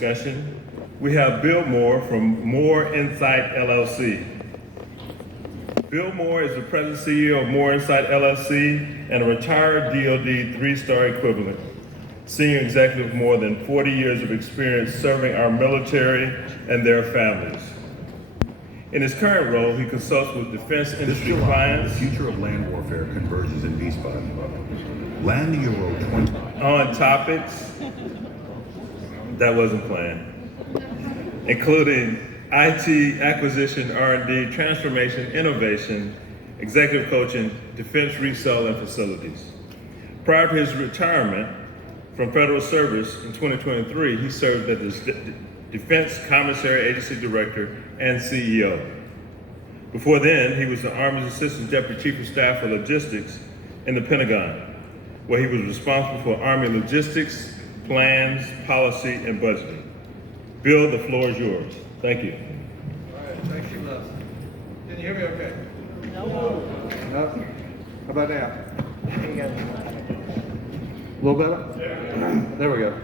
Discussion. We have Bill Moore from Moore Insight LLC. Bill Moore is the president and CEO of Moore Insight LLC and a retired DoD three-star equivalent, senior executive with more than 40 years of experience serving our military and their families. In his current role, he consults with defense industry clients. The future of land warfare converges in V-Spot. Land Euro 20. On topics that wasn't planned, including IT, acquisition, R&D, transformation, innovation, executive coaching, defense resale, and facilities. Prior to his retirement from federal service in 2023, he served as the Defense Commissary Agency Director and CEO. Before then, he was the Army's Assistant Deputy Chief of Staff for Logistics in the Pentagon, where he was responsible for Army logistics, plans, policy, and budgeting. Bill, the floor is yours. Thank you. All right, thank you, Les. Can you hear me okay? No. No? How about now? A little better? There we go.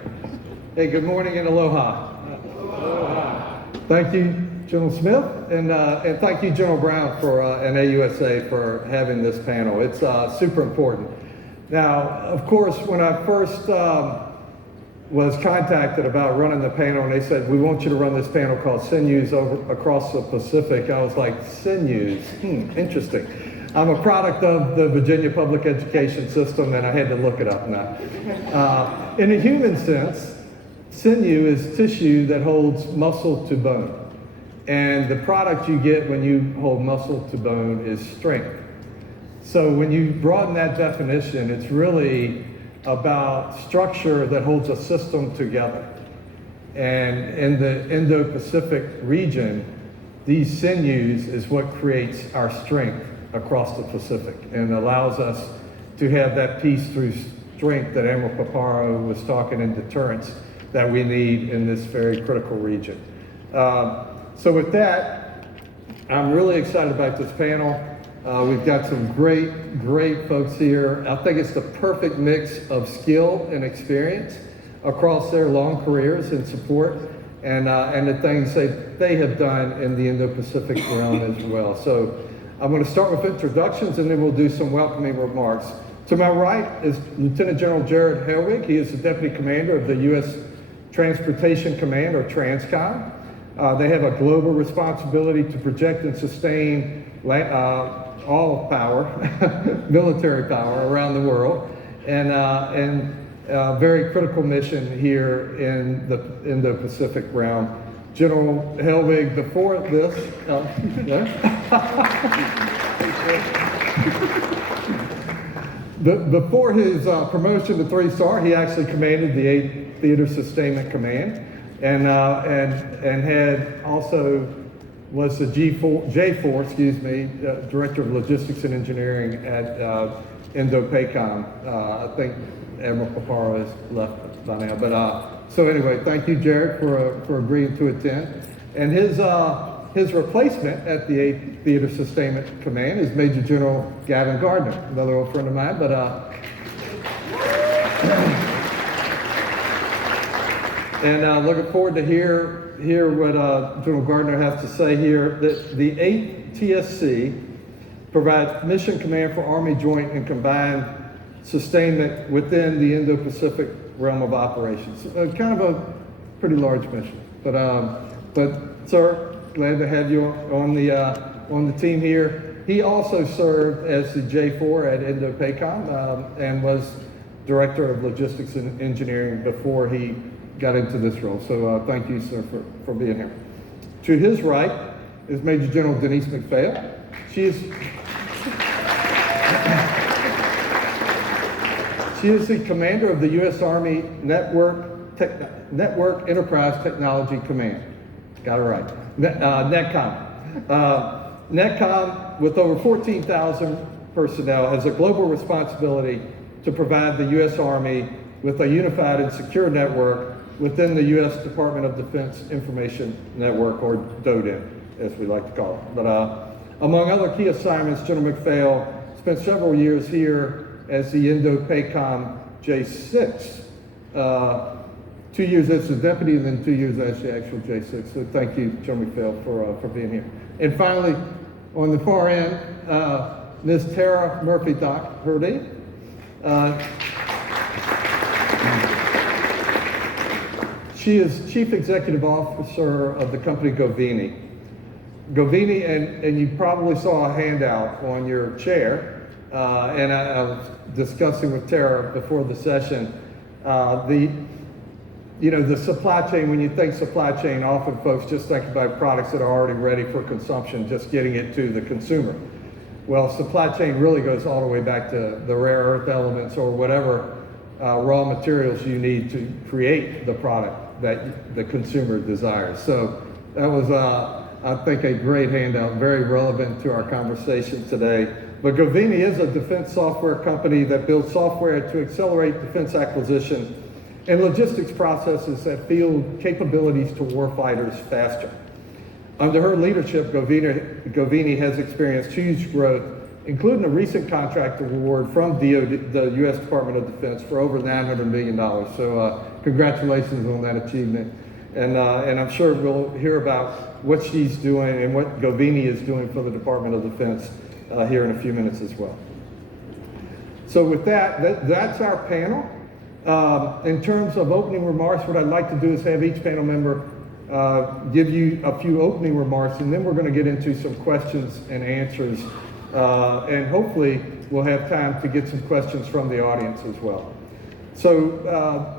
Hey, good morning and aloha. Aloha. Thank you, General Smith, and thank you, General Brown, for and AUSA for having this panel. It's super important. Now, of course, when I first was contacted about running the panel, and they said, we want you to run this panel called Sinews across the Pacific, I was like, Sinews? Interesting. I'm a product of the Virginia public education system, and I had to look it up now. In a human sense, sinew is tissue that holds muscle to bone. And the product you get when you hold muscle to bone is strength. So when you broaden that definition, it's really about structure that holds a system together. And in the Indo-Pacific region, these sinews is what creates our strength across the Pacific and allows us to have that peace through strength that Admiral Paparo was talking in deterrence that we need in this very critical region. So with that, I'm really excited about this panel. We've got some great folks here. I think it's the perfect mix of skill and experience across their long careers in support and the things they have done in the Indo-Pacific realm as well. So I'm going to start with introductions and then we'll do some welcoming remarks. To my right is Lieutenant General Jered Helwig. He is the Deputy Commander of the U.S. Transportation Command, or TRANSCOM. They have a global responsibility to project and sustain all power, military power around the world, and a very critical mission here in the Indo-Pacific realm. General Helwig, before this, before his promotion to three-star, he actually commanded the 8th Theater Sustainment Command, and had also was the J4, excuse me, Director of Logistics and Engineering at Indo-PACOM. I think Admiral Paparo has left by now, but so anyway, thank you, Jered, for agreeing to attend. And his replacement at the 8th Theater Sustainment Command is Major General Gavin Gardner, another old friend of mine, but and looking forward to hear what General Gardner has to say here. The 8th TSC provides mission command for Army Joint and Combined Sustainment within the Indo-Pacific realm of operations. Kind of a pretty large mission, but sir, glad to have you on the team here. He also served as the J4 at Indo-PACOM and was Director of Logistics and Engineering before he got into this role. So thank you, sir, for being here. To his right is Major General Denise McPhail. She is the commander of the U.S. Army Network Enterprise Technology Command. Got it right. NETCOM. NETCOM, with over 14,000 personnel, has a global responsibility to provide the U.S. Army with a unified and secure network within the U.S. Department of Defense Information Network, or DODIN, as we like to call it. But among other key assignments, General McPhail spent several years here as the Indo-PACOM J6 2 years as the deputy and then 2 years as the actual J6. So thank you, General McPhail, for being here. And finally, on the far end, Ms. Tara Murphy Dougherty. She is Chief Executive Officer of the company Govini. Govini, and you probably saw a handout on your chair, and I was discussing with Tara before the session, the supply chain. When you think supply chain, often folks just think about products that are already ready for consumption, just getting it to the consumer. Well, supply chain really goes all the way back to the rare earth elements or whatever raw materials you need to create the product that the consumer desires. So that was, I think, a great handout, very relevant to our conversation today. But Govini is a defense software company that builds software to accelerate defense acquisition and logistics processes that field capabilities to warfighters faster. Under her leadership, Govini has experienced huge growth, including a recent contract award from DoD, the U.S. Department of Defense, for over $900 million. So congratulations on that achievement. And I'm sure we'll hear about what she's doing and what Govini is doing for the Department of Defense here in a few minutes as well. So with that's our panel. In terms of opening remarks, what I'd like to do is have each panel member give you a few opening remarks, and then we're going to get into some questions and answers. And hopefully we'll have time to get some questions from the audience as well. So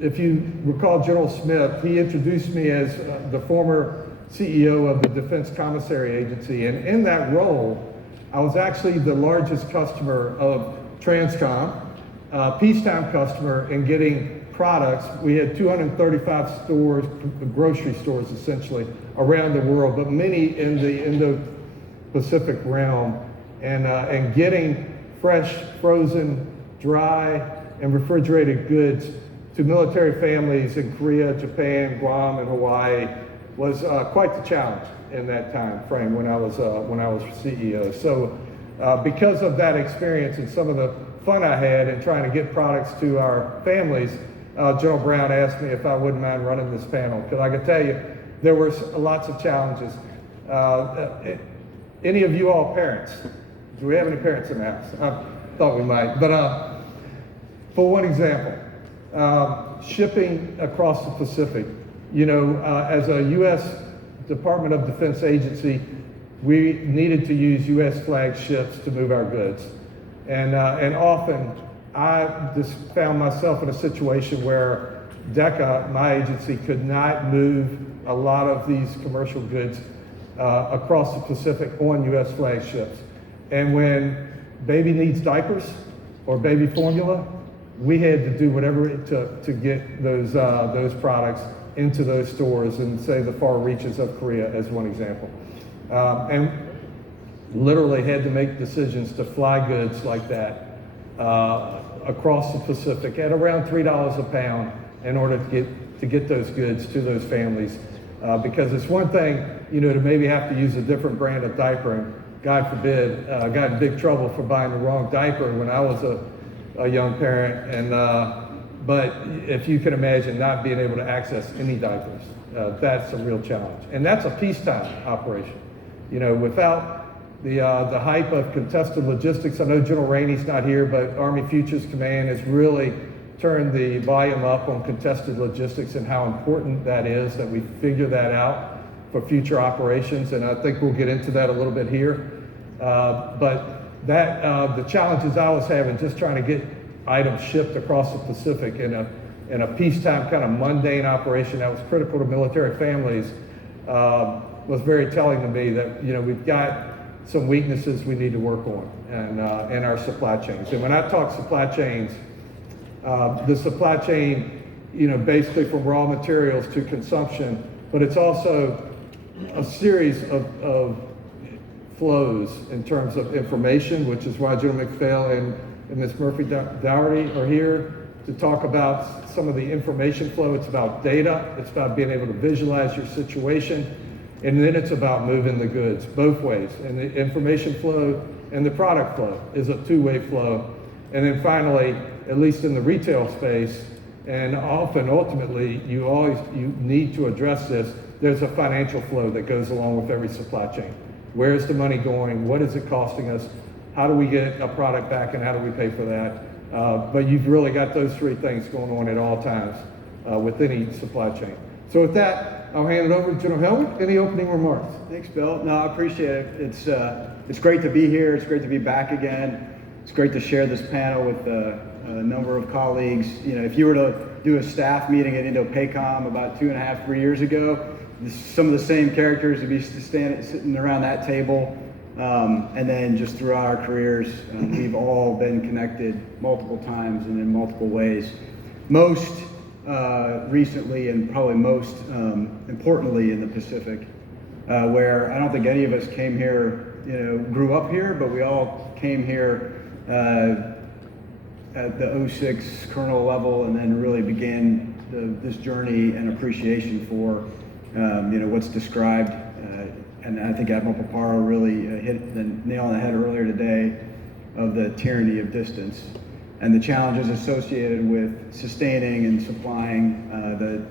if you recall General Smith, he introduced me as the former CEO of the Defense Commissary Agency. And in that role, I was actually the largest customer of Transcom, peacetime customer, in getting products. We had 235 stores, grocery stores essentially, around the world, but many in the Indo-Pacific realm, and getting fresh, frozen, dry, and refrigerated goods to military families in Korea, Japan, Guam, and Hawaii was quite the challenge in that time frame when I was CEO. So because of that experience and some of the fun I had in trying to get products to our families, General Brown asked me if I wouldn't mind running this panel, because I can tell you there were lots of challenges. Any of you all parents? Do we have any parents in the house? I thought we might, but for one example, shipping across the Pacific. As a U.S. Department of Defense agency, we needed to use U.S. flagged ships to move our goods. And often I just found myself in a situation where DECA, my agency, could not move a lot of these commercial goods across the Pacific on U.S. flagged ships. And when baby needs diapers or baby formula, we had to do whatever it took to get those products into those stores in, say, the far reaches of Korea, as one example. And literally had to make decisions to fly goods like that across the Pacific at around $3 a pound in order to get those goods to those families. Because it's one thing, to maybe have to use a different brand of diaper, and God forbid, got in big trouble for buying the wrong diaper when I was a young parent. And but if you can imagine not being able to access any diapers, that's a real challenge. And that's a peacetime operation. Without the hype of contested logistics, I know General Rainey's not here, but Army Futures Command has really turned the volume up on contested logistics and how important that is, that we figure that out for future operations. And I think we'll get into that a little bit here. But the challenges I was having just trying to get items shipped across the Pacific in a peacetime kind of mundane operation that was critical to military families was very telling to me that we've got some weaknesses we need to work on in our supply chains. And when I talk supply chains, the supply chain, basically from raw materials to consumption, but it's also a series of flows in terms of information, which is why General McPhail and Ms. Murphy Dougherty are here to talk about some of the information flow. It's about data. It's about being able to visualize your situation. And then it's about moving the goods both ways. And the information flow and the product flow is a two-way flow. And then finally, at least in the retail space, And often, ultimately, you need to address this. There's a financial flow that goes along with every supply chain. Where is the money going? What is it costing us? How do we get a product back, and how do we pay for that? But you've really got those three things going on at all times with any supply chain. So with that, I'll hand it over to General Helwig. Any opening remarks? Thanks, Bill. No, I appreciate it. It's great to be here. It's great to be back again. It's great to share this panel with a number of colleagues. You know, if you were to do a staff meeting at Indo-PACOM about 2.5, 3 years ago, some of the same characters would be sitting around that table. And then just throughout our careers, we've all been connected multiple times and in multiple ways. Most recently, and probably most importantly, in the Pacific, where I don't think any of us came here, grew up here, but we all came here at the 06 colonel level, and then really began this journey and appreciation for what's described. And I think Admiral Paparo really hit the nail on the head earlier today of the tyranny of distance and the challenges associated with sustaining and supplying the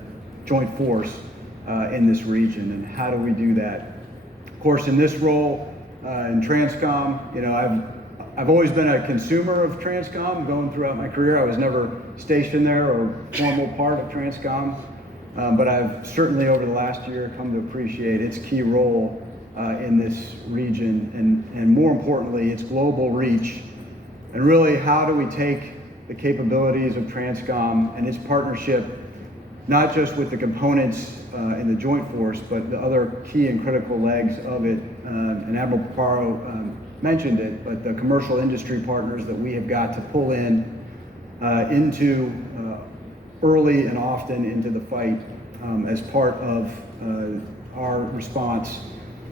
joint force in this region. And how do we do that? Of course, in this role in Transcom, I've always been a consumer of Transcom going throughout my career. I was never stationed there or formal part of Transcom. But I've certainly over the last year come to appreciate its key role in this region and more importantly, its global reach. And really, how do we take the capabilities of Transcom and its partnership, not just with the components in the joint force, but the other key and critical legs of it. And Admiral Paparo mentioned it, but the commercial industry partners that we have got to pull in into early and often into the fight as part of our response.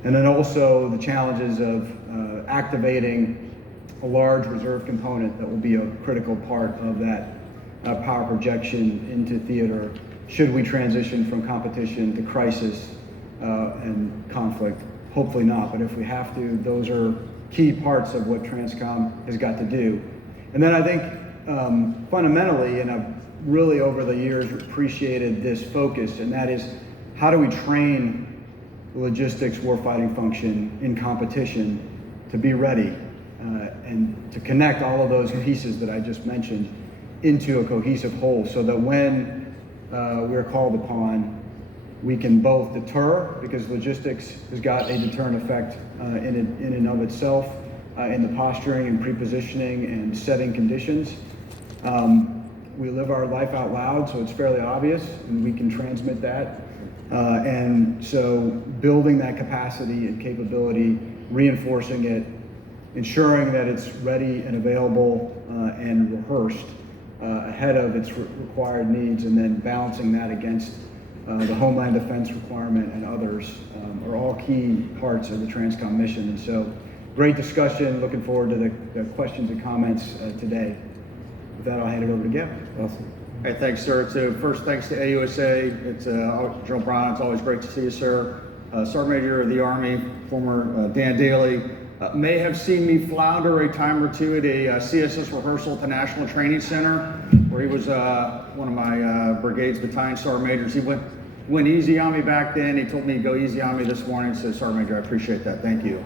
And then also the challenges of activating a large reserve component that will be a critical part of that power projection into theater should we transition from competition to crisis and conflict. Hopefully not, but if we have to, those are key parts of what Transcom has got to do. And then I think fundamentally, and I've really over the years appreciated this focus, and that is how do we train the logistics warfighting function in competition to be ready and to connect all of those pieces that I just mentioned into a cohesive whole so that when we're called upon, we can both deter, because logistics has got a deterrent effect in and of itself in the posturing and pre-positioning and setting conditions. We live our life out loud, so it's fairly obvious, and we can transmit that. And so building that capacity and capability, reinforcing it, ensuring that it's ready and available and rehearsed ahead of its required needs, and then balancing that against the Homeland Defense requirement and others are all key parts of the Transcom mission. And so great discussion, looking forward to the questions and comments today. With that, I'll hand it over to Gavin. Awesome. Hey, thanks, sir. So first, thanks to AUSA. It's General Brown. It's always great to see you, sir. Sergeant Major of the Army, former Dan Daly, may have seen me flounder a time or two at a CSS rehearsal at the National Training Center, where he was one of my brigade's battalion sergeant majors. He went easy on me back then. He told me to go easy on me this morning. So, Sergeant Major, I appreciate that. Thank you.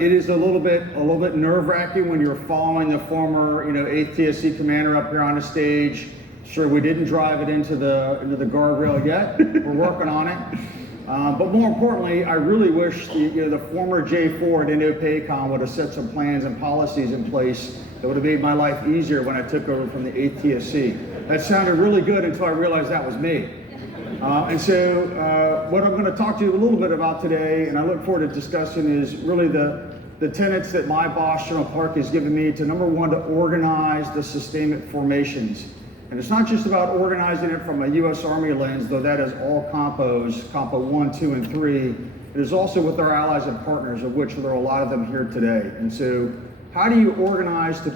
It is a little bit nerve-wracking when you're following the former, 8th TSC commander up here on the stage. Sure, we didn't drive it into the guardrail yet. We're working on it. But more importantly, I really wish the former J4 at Indo-PACOM would have set some plans and policies in place that would have made my life easier when I took over from the 8th TSC. That sounded really good until I realized that was me. And so what I'm going to talk to you a little bit about today, and I look forward to discussing, is really the tenets that my boss, General Park, has given me to, number one, to organize the sustainment formations. And it's not just about organizing it from a U.S. Army lens, though that is all compos, Compo 1, 2, and 3. It is also with our allies and partners, of which there are a lot of them here today. And so how do you organize to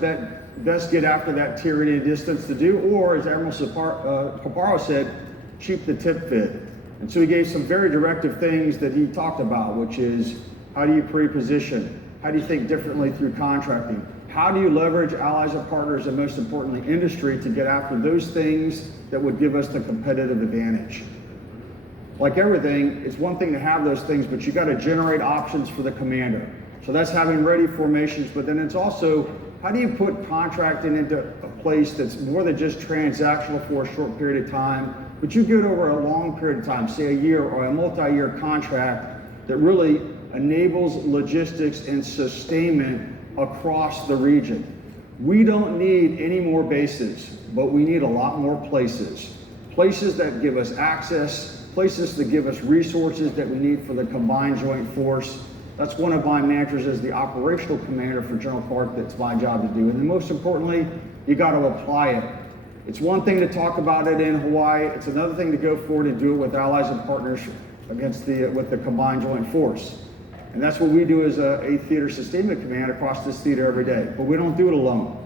best get after that tyranny of distance to do, or as Admiral Paparo said, cheap the tip fit? And so he gave some very directive things that he talked about, which is how do you pre-position? How do you think differently through contracting? how do you leverage allies and partners, and most importantly, industry, to get after those things that would give us the competitive advantage? Like everything, it's one thing to have those things, but you got to generate options for the commander. So that's having ready formations, but then it's also, how do you put contracting into a place that's more than just transactional for a short period of time, but you get over a long period of time, say a year or a multi-year contract that really enables logistics and sustainment across the region. We don't need any more bases, but we need a lot more places. Places that give us access, places that give us resources that we need for the combined joint force. That's one of my mantras as the operational commander for General Park. That's my job to do. And then most importantly, you got to apply it. It's one thing to talk about it in Hawaii. It's another thing to go forward and do it with allies and partners with the combined joint force. And that's what we do as a theater sustainment command across this theater every day. But we don't do it alone.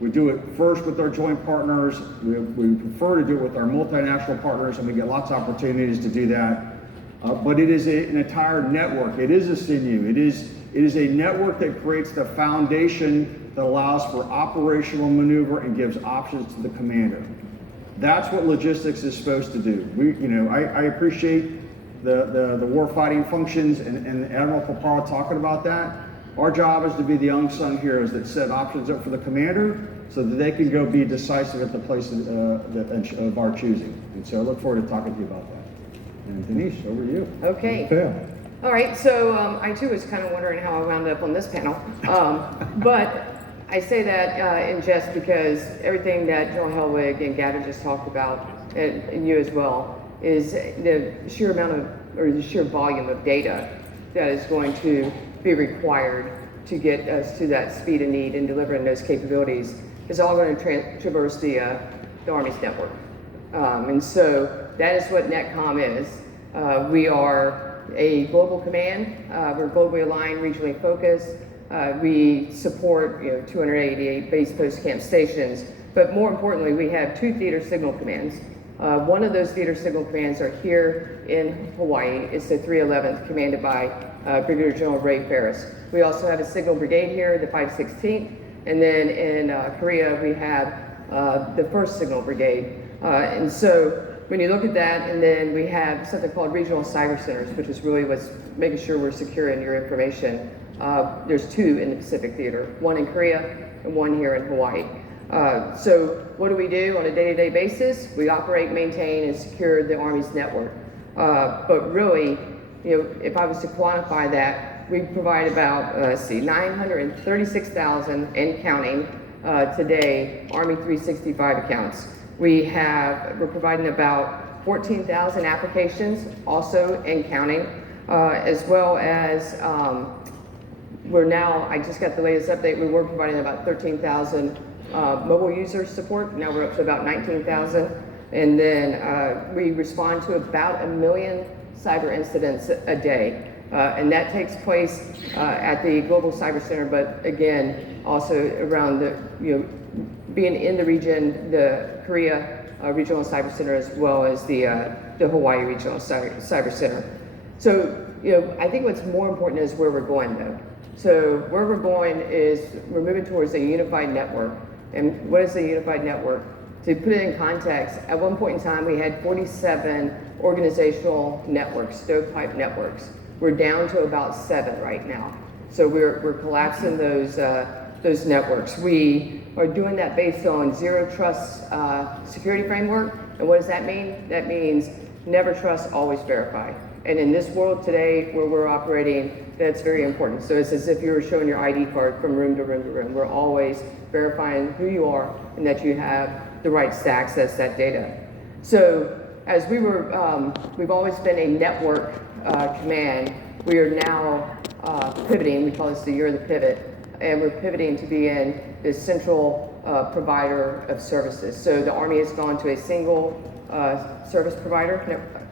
We do it first with our joint partners. We prefer to do it with our multinational partners, and we get lots of opportunities to do that. But it is an entire network. It is a sinew. It is a network that creates the foundation that allows for operational maneuver and gives options to the commander. That's what logistics is supposed to do. I appreciate the warfighting functions and Admiral Papara talking about that. Our job is to be the unsung heroes that set options up for the commander so that they can go be decisive at the place of our choosing. And so I look forward to talking to you about that. And Denise, over to you. Okay. Yeah. All right. So I too was kind of wondering how I wound up on this panel. But I say that in jest because everything that General Helwig and Gavin just talked about, and you as well, is the sheer amount of, or the sheer volume of data that is going to be required to get us to that speed and need and delivering those capabilities is all going to traverse the Army's network. And so that is what NetCom is. We are a global command. We're globally aligned, regionally focused. We support 288 base post camp stations, but more importantly, we have 2 theater signal commands. One of those theater signal commands are here in Hawaii. It's the 311th, commanded by Brigadier General Ray Ferris. We also have a signal brigade here, the 516th, and then in Korea we have the 1st Signal Brigade. And so when you look at that, and then we have something called regional cyber centers, which is really what's making sure we're securing your information. There's 2 in the Pacific Theater, 1 in Korea and 1 here in Hawaii. So what do we do on a day-to-day basis? We operate, maintain, and secure the Army's network. But really, if I was to quantify that, we provide about, 936,000 and counting today Army 365 accounts. We're providing about 14,000 applications, also and counting, as well as I just got the latest update, we were providing about 13,000 mobile user support. Now we're up to about 19,000. And then we respond to about 1 million cyber incidents a day. And that takes place at the Global Cyber Center, but again, also around being in the region, the Korea Regional Cyber Center, as well as the Hawaii Regional Cyber Center. So, I think what's more important is where we're going though. So where we're going is we're moving towards a unified network. And what is a unified network? To put it in context, at one point in time we had 47 organizational networks, stovepipe networks. We're down to about 7 right now. So we're collapsing those networks. We are doing that based on zero trust security framework. And what does that mean? That means never trust, always verify. And in this world today where we're operating, that's very important. So it's as if you were showing your ID card from room to room to room. We're always verifying who you are and that you have the rights to access that data. So as we've always been a network command, we are now pivoting. We call this the year of the pivot. And we're pivoting to be in the central provider of services. So the Army has gone to a single service provider,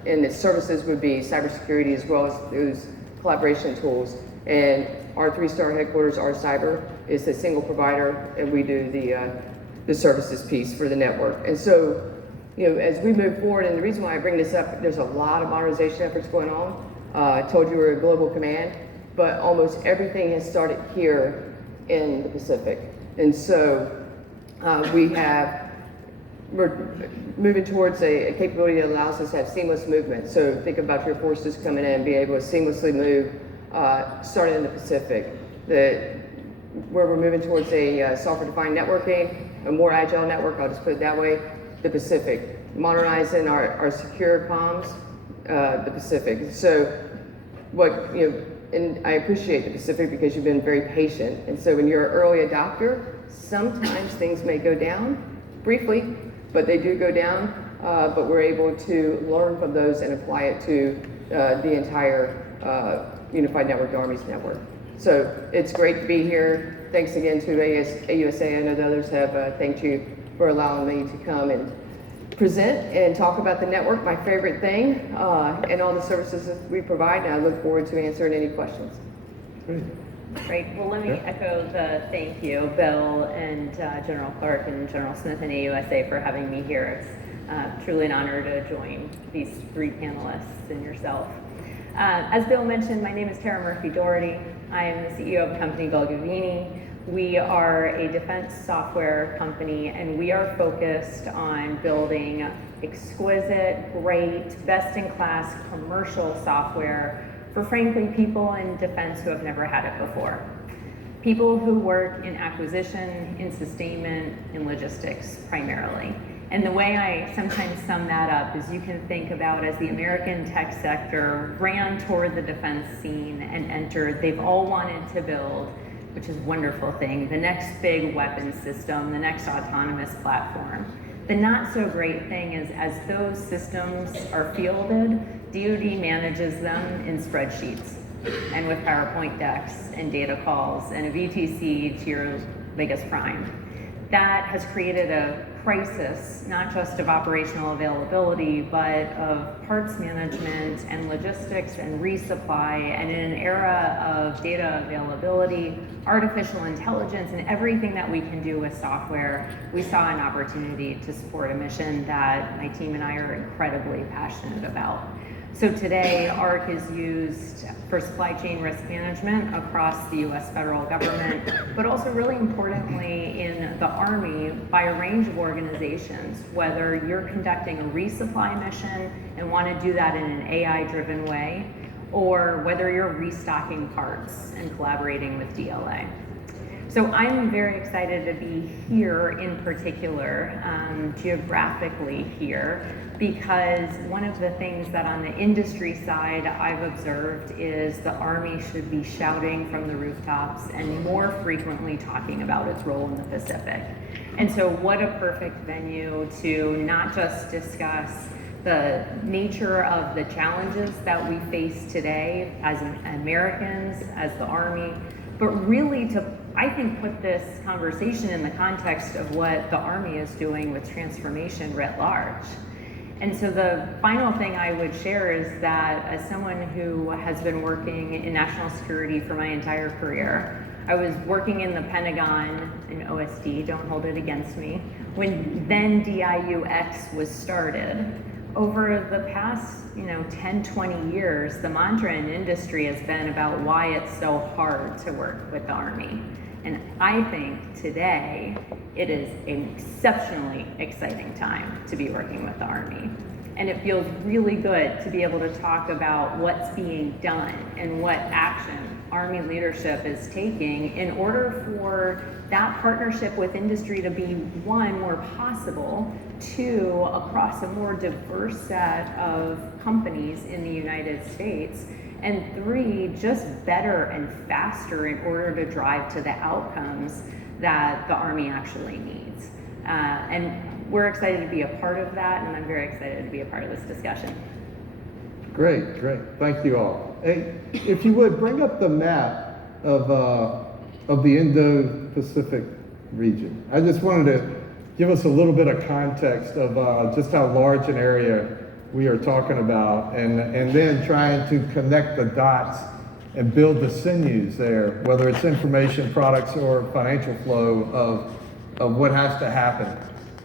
and its services would be cybersecurity as well as those collaboration tools. And our 3-star headquarters, our cyber, is a single provider, and we do the services piece for the network. And so, as we move forward, and the reason why I bring this up, there's a lot of modernization efforts going on. I told you we're a global command, but almost everything has started here in the Pacific. And so we're moving towards a capability that allows us to have seamless movement. So think about your forces coming in and being able to seamlessly move, starting in the Pacific. Where we're moving towards a software-defined networking, a more agile network, I'll just put it that way, the Pacific. Modernizing our secure comms, the Pacific. So and I appreciate the Pacific because you've been very patient. And so when you're an early adopter, sometimes things may go down briefly, but they do go down, but we're able to learn from those and apply it to the entire Unified Network, the Army's network. So it's great to be here. Thanks again to AUSA. I know the others have thanked you for allowing me to come and present and talk about the network, my favorite thing, and all the services that we provide. And I look forward to answering any questions. Great. Well, let me echo the thank you, Bill and General Clark and General Smith and AUSA for having me here. It's truly an honor to join these three panelists and yourself. As Bill mentioned, my name is Tara Murphy-Dougherty. I am the CEO of a company called Govini. We are a defense software company, and we are focused on building exquisite, great, best-in-class commercial software for, frankly, people in defense who have never had it before. People who work in acquisition, in sustainment, in logistics primarily. And the way I sometimes sum that up is you can think about as the American tech sector ran toward the defense scene and entered, they've all wanted to build, which is a wonderful thing, the next big weapon system, the next autonomous platform. The not so great thing is as those systems are fielded, DoD manages them in spreadsheets and with PowerPoint decks and data calls and a VTC to your biggest prime. That has created a crisis, not just of operational availability, but of parts management and logistics and resupply. And in an era of data availability, artificial intelligence, and everything that we can do with software, we saw an opportunity to support a mission that my team and I are incredibly passionate about. So today, ARC is used for supply chain risk management across the US federal government, but also really importantly in the Army by a range of organizations, whether you're conducting a resupply mission and want to do that in an AI-driven way, or whether you're restocking parts and collaborating with DLA. So I'm very excited to be here in particular, geographically here, because one of the things that on the industry side I've observed is the Army should be shouting from the rooftops and more frequently talking about its role in the Pacific. And so what a perfect venue to not just discuss the nature of the challenges that we face today as Americans, as the Army, but really to, I think, put this conversation in the context of what the Army is doing with transformation writ large. And so the final thing I would share is that as someone who has been working in national security for my entire career, I was working in the Pentagon in OSD, don't hold it against me, when then DIUX was started. Over the past 10, 20 years, the mantra in industry has been about why it's so hard to work with the Army. And I think today it is an exceptionally exciting time to be working with the Army. And it feels really good to be able to talk about what's being done and what action Army leadership is taking in order for that partnership with industry to be, one, more possible, two, across a more diverse set of companies in the United States, and three, just better and faster in order to drive to the outcomes that the Army actually needs. And we're excited to be a part of that, and I'm very excited to be a part of this discussion. Great. Thank you all. Hey, if you would, bring up the map of the Indo-Pacific region. I just wanted to give us a little bit of context of just how large an area we are talking about, and then trying to connect the dots and build the sinews there, whether it's information, products, or financial flow of what has to happen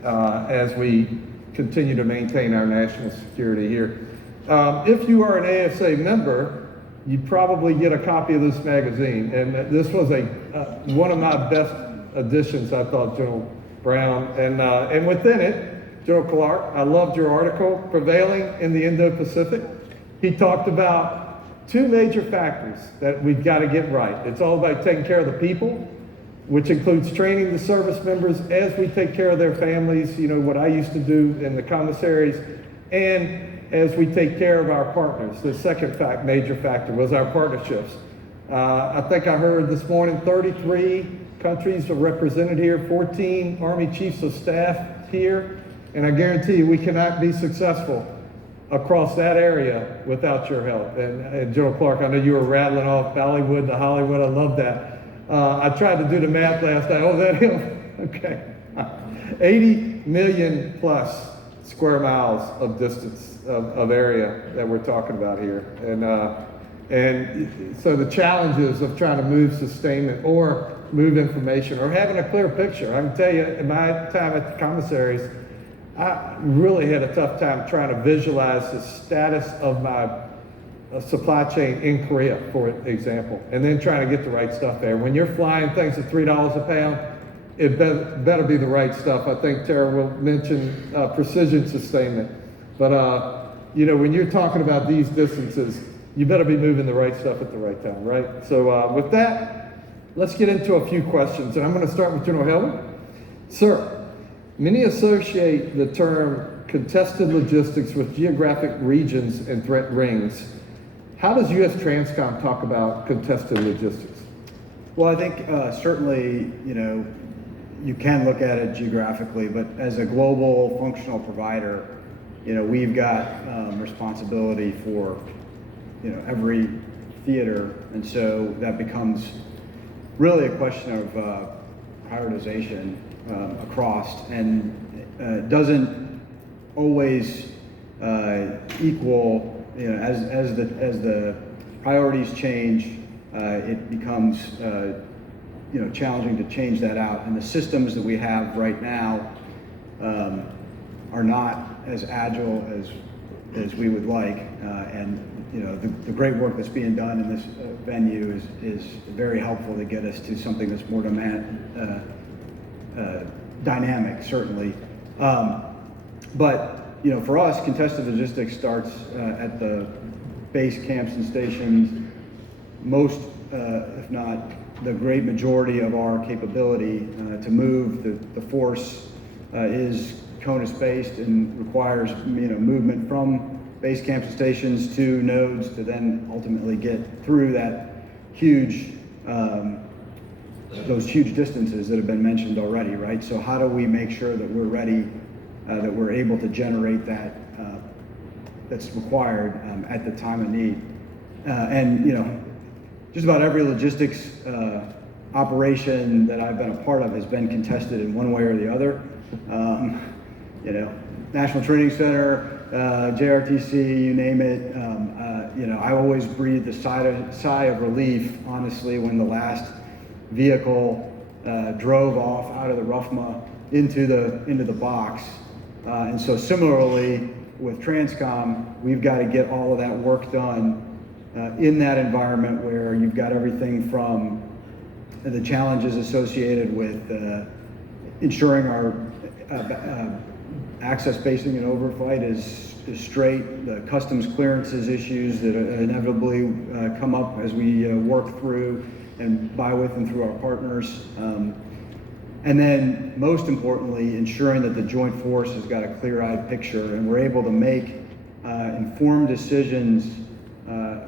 as we continue to maintain our national security here. If you are an ASA member, you probably get a copy of this magazine, and this was one of my best additions, I thought, General Brown. And within it, General Clark, I loved your article, Prevailing in the Indo-Pacific. He talked about two major factors that we've got to get right. It's all about taking care of the people, which includes training the service members as we take care of their families, you know, what I used to do in the commissaries, and as we take care of our partners. The second major factor was our partnerships. I think I heard this morning 33 countries are represented here, 14 Army Chiefs of Staff here, and I guarantee you we cannot be successful across that area without your help. And General Clark, I know you were rattling off Bollywood to Hollywood. I love that. I tried to do the math last night. Oh, that hill. Okay. 80 million plus square miles of distance of area that we're talking about here. And so the challenges of trying to move sustainment or move information or having a clear picture. I can tell you, in my time at the commissaries, I really had a tough time trying to visualize the status of my supply chain in Korea, for example, and then trying to get the right stuff there. When you're flying things at $3 a pound, it better be the right stuff. I think Tara will mention precision sustainment. But, you know, when you're talking about these distances, you better be moving the right stuff at the right time, right? So with that, let's get into a few questions. And I'm going to start with General Helwig. Sir, many associate the term contested logistics with geographic regions and threat rings. How does U.S. Transcom talk about contested logistics? Well, I think certainly, you know, you can look at it geographically, but as a global functional provider, you know, we've got responsibility for, you know, every theater, and so that becomes really a question of prioritization across, and doesn't always equal. You know, as the priorities change, it becomes you know, challenging to change that out. And the systems that we have right now are not as agile as we would like. And you know, the great work that's being done in this venue is very helpful to get us to something that's more dynamic, certainly. But you know, for us, contested logistics starts at the base camps and stations. Most, if not the great majority of our capability to move the force is CONUS-based and requires, you know, movement from base camps and stations to nodes to then ultimately get through that huge, those huge distances that have been mentioned already, right? So how do we make sure that we're ready, that we're able to generate that that's required at the time of need? And you know, just about every logistics operation that I've been a part of has been contested in one way or the other. You know, National Training Center, JRTC, you name it. You know, I always breathe a sigh of relief, honestly, when the last vehicle drove off out of the RUFMA into the box. And so similarly with Transcom, we've got to get all of that work done in that environment where you've got everything from the challenges associated with ensuring our access spacing and overflight is straight, the customs clearances issues that inevitably come up as we work through and by with and through our partners. And then most importantly, ensuring that the joint force has got a clear-eyed picture and we're able to make informed decisions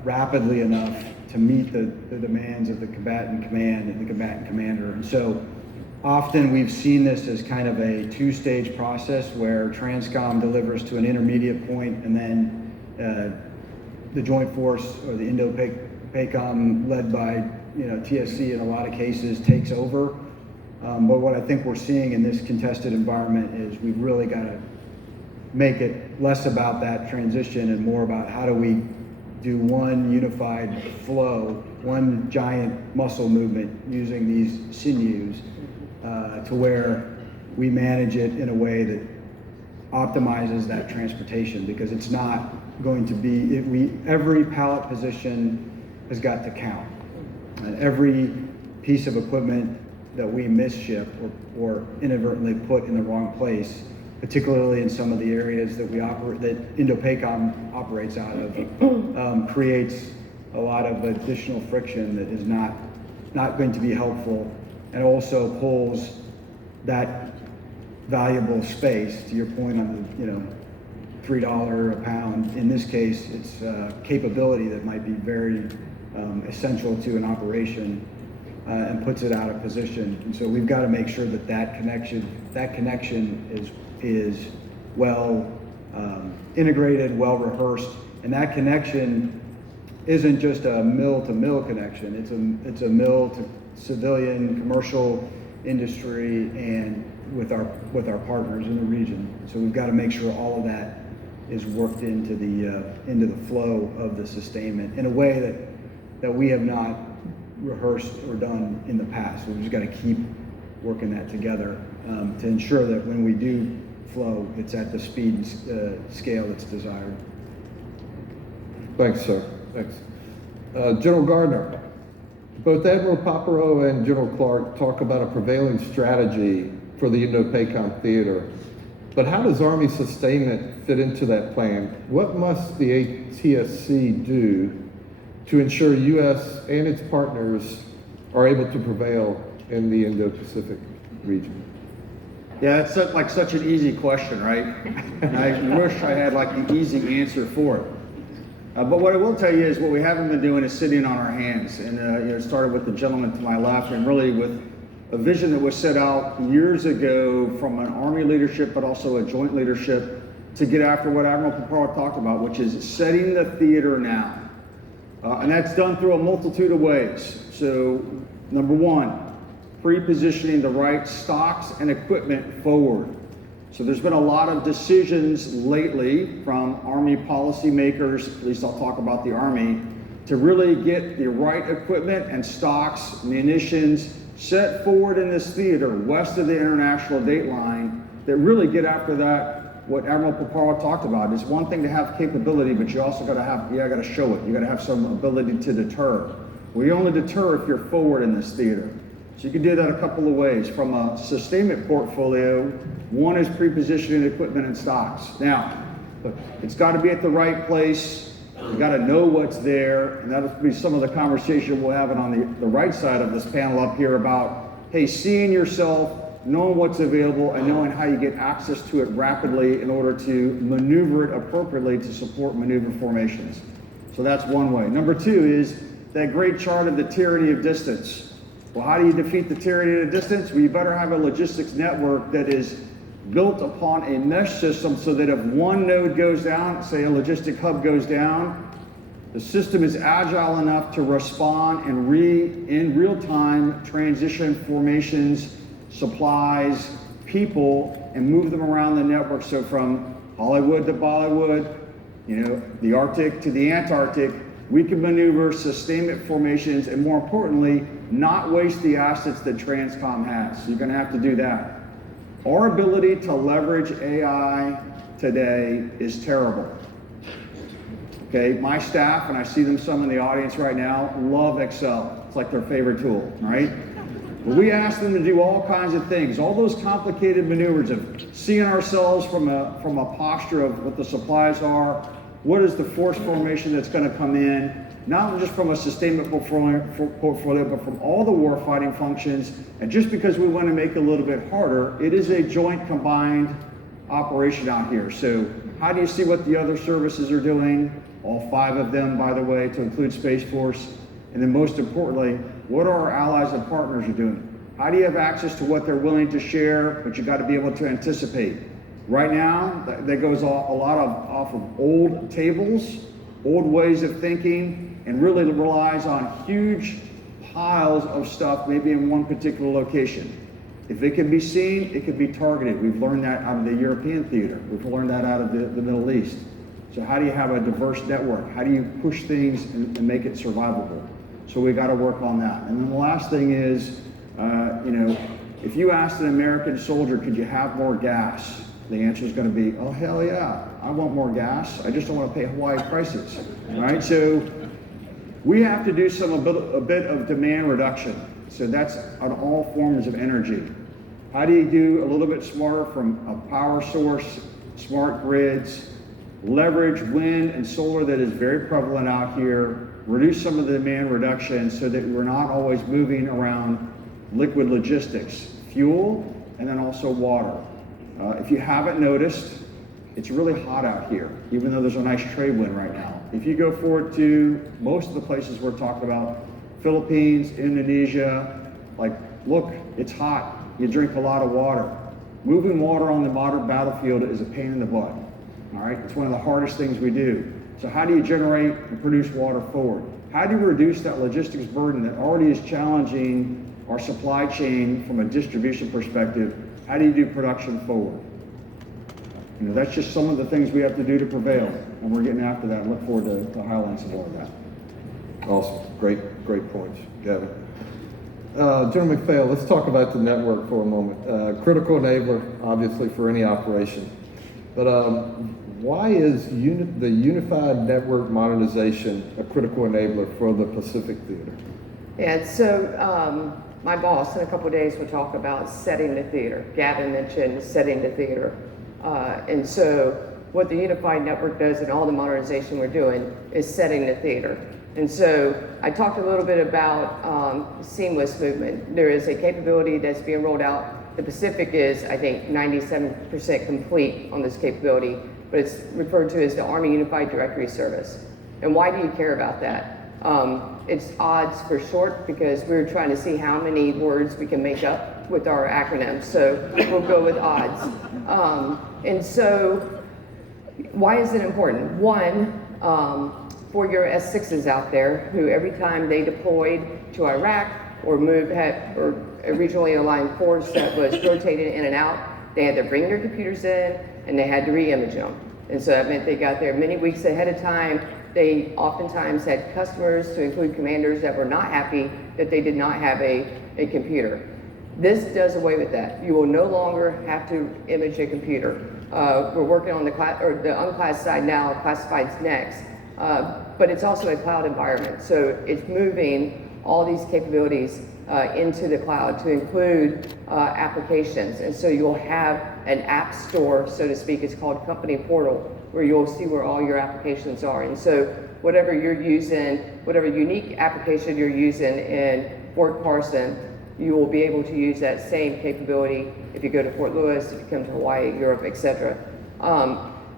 rapidly enough to meet the demands of the combatant command and the combatant commander. And so often we've seen this as kind of a two-stage process where Transcom delivers to an intermediate point and then the joint force or the Indo-PACOM led by, you know, TSC in a lot of cases takes over. But what I think we're seeing in this contested environment is we've really got to make it less about that transition and more about how do we do one unified flow, one giant muscle movement using these sinews to where we manage it in a way that optimizes that transportation, because it's not going to be, every pallet position has got to count. And every piece of equipment that we misship or inadvertently put in the wrong place, particularly in some of the areas that that Indo-PACOM operates out of, creates a lot of additional friction that is not going to be helpful, and also pulls that valuable space, to your point on the $3 a pound. In this case, it's capability that might be very essential to an operation, and puts it out of position. And so we've got to make sure that connection is well integrated, well rehearsed, and that connection isn't just a mill-to-mill connection. It's a mill to civilian, commercial industry, and with our partners in the region. So we've got to make sure all of that is worked into the flow of the sustainment in a way that we have not rehearsed or done in the past. So we've just got to keep working that together to ensure that when we do flow, it's at the speed and scale that's desired. Thanks, sir. Thanks. General Gardner, both Admiral Papero and General Clark talk about a prevailing strategy for the Indo-PACOM theater, but how does Army sustainment fit into that plan? What must the ATSC do to ensure U.S. and its partners are able to prevail in the Indo-Pacific region? Yeah, it's such an easy question, right? And I wish I had the easy answer for it. But what I will tell you is what we haven't been doing is sitting on our hands. And it started with the gentleman to my left, and really with a vision that was set out years ago from an Army leadership, but also a joint leadership, to get after what Admiral Paparo talked about, which is setting the theater now. And that's done through a multitude of ways. So, number one, pre-positioning the right stocks and equipment forward. So there's been a lot of decisions lately from Army policymakers, at least I'll talk about the Army, to really get the right equipment and stocks, munitions set forward in this theater west of the international date line that really get after that. What Admiral Paparo talked about is one thing to have capability, but you also got to show it. You got to have some ability to deter. Well, you only deter if you're forward in this theater. So you can do that a couple of ways. From a sustainment portfolio, one is pre-positioning equipment and stocks. Now, it's got to be at the right place. You got to know what's there, and that'll be some of the conversation we'll have on the right side of this panel up here about, hey, seeing yourself, knowing what's available, and knowing how you get access to it rapidly in order to maneuver it appropriately to support maneuver formations. So that's one way. Number two is that great chart of the tyranny of distance. Well, how do you defeat the tyranny of distance? Well, you better have a logistics network that is built upon a mesh system so that if one node goes down, say a logistic hub goes down, the system is agile enough to respond and in real time transition formations, supplies, people, and move them around the network. So from Hollywood to Bollywood, the Arctic to the Antarctic, we can maneuver sustainment formations and, more importantly, not waste the assets that Transcom has. So you're going to have to do that. Our ability to leverage AI today is terrible. Okay, my staff, and I see them some in the audience right now, love Excel. It's like their favorite tool, right? But we ask them to do all kinds of things, all those complicated maneuvers of seeing ourselves from a posture of what the supplies are, what is the force formation that's going to come in, not just from a sustainment portfolio, but from all the warfighting functions. And just because we want to make it a little bit harder, it is a joint combined operation out here. So how do you see what the other services are doing? All 5 of them, by the way, to include Space Force. And then most importantly, what are our allies and partners are doing? How do you have access to what they're willing to share, but you got to be able to anticipate? Right now, that goes a lot off of old tables, old ways of thinking, and really relies on huge piles of stuff, maybe in one particular location. If it can be seen, it can be targeted. We've learned that out of the European theater. We've learned that out of the Middle East. So how do you have a diverse network? How do you push things and make it survivable? So we got to work on that. And then the last thing is, if you asked an American soldier, could you have more gas? The answer is going to be, oh, hell yeah, I want more gas. I just don't want to pay Hawaii prices, right? So we have to do a bit of demand reduction. So that's on all forms of energy. How do you do a little bit smarter from a power source, smart grids, leverage wind and solar that is very prevalent out here, reduce some of the demand reduction so that we're not always moving around liquid logistics, fuel, and then also water. If you haven't noticed, it's really hot out here, even though there's a nice trade wind right now. If you go forward to most of the places we're talking about, Philippines, Indonesia, like, look, it's hot. You drink a lot of water. Moving water on the modern battlefield is a pain in the butt. All right, it's one of the hardest things we do. So how do you generate and produce water forward? How do you reduce that logistics burden that already is challenging our supply chain from a distribution perspective? How do you do production forward? You know, that's just some of the things we have to do to prevail, and we're getting after that. I look forward to highlighting some more of that. Awesome, great points, Gavin. General McPhail, let's talk about the network for a moment. Critical enabler, obviously, for any operation. But why is the unified network modernization a critical enabler for the Pacific Theater? And so my boss in a couple of days will talk about setting the theater. Gavin mentioned setting the theater. And so what the unified network does and all the modernization we're doing is setting the theater. And so I talked a little bit about seamless movement. There is a capability that's being rolled out. The Pacific is, I think, 97% complete on this capability, but it's referred to as the Army Unified Directory Service. And why do you care about that? It's odds for short because we're trying to see how many words we can make up with our acronyms. So we'll go with odds. And so why is it important? One, for your S6s out there who every time they deployed to Iraq or or a regionally aligned force that was rotated in and out, they had to bring their computers in and they had to re-image them. And so that meant they got there many weeks ahead of time. They oftentimes had customers, to include commanders, that were not happy that they did not have a computer. This does away with that. You will no longer have to image a computer. We're working on the unclassified side now, classified's next. But it's also a cloud environment. So it's moving all these capabilities into the cloud to include applications. And so you'll have an app store, so to speak. It's called Company Portal, where you'll see where all your applications are. And so whatever you're using, whatever unique application you're using in Fort Carson, you will be able to use that same capability if you go to Fort Lewis, if you come to Hawaii, Europe, etc.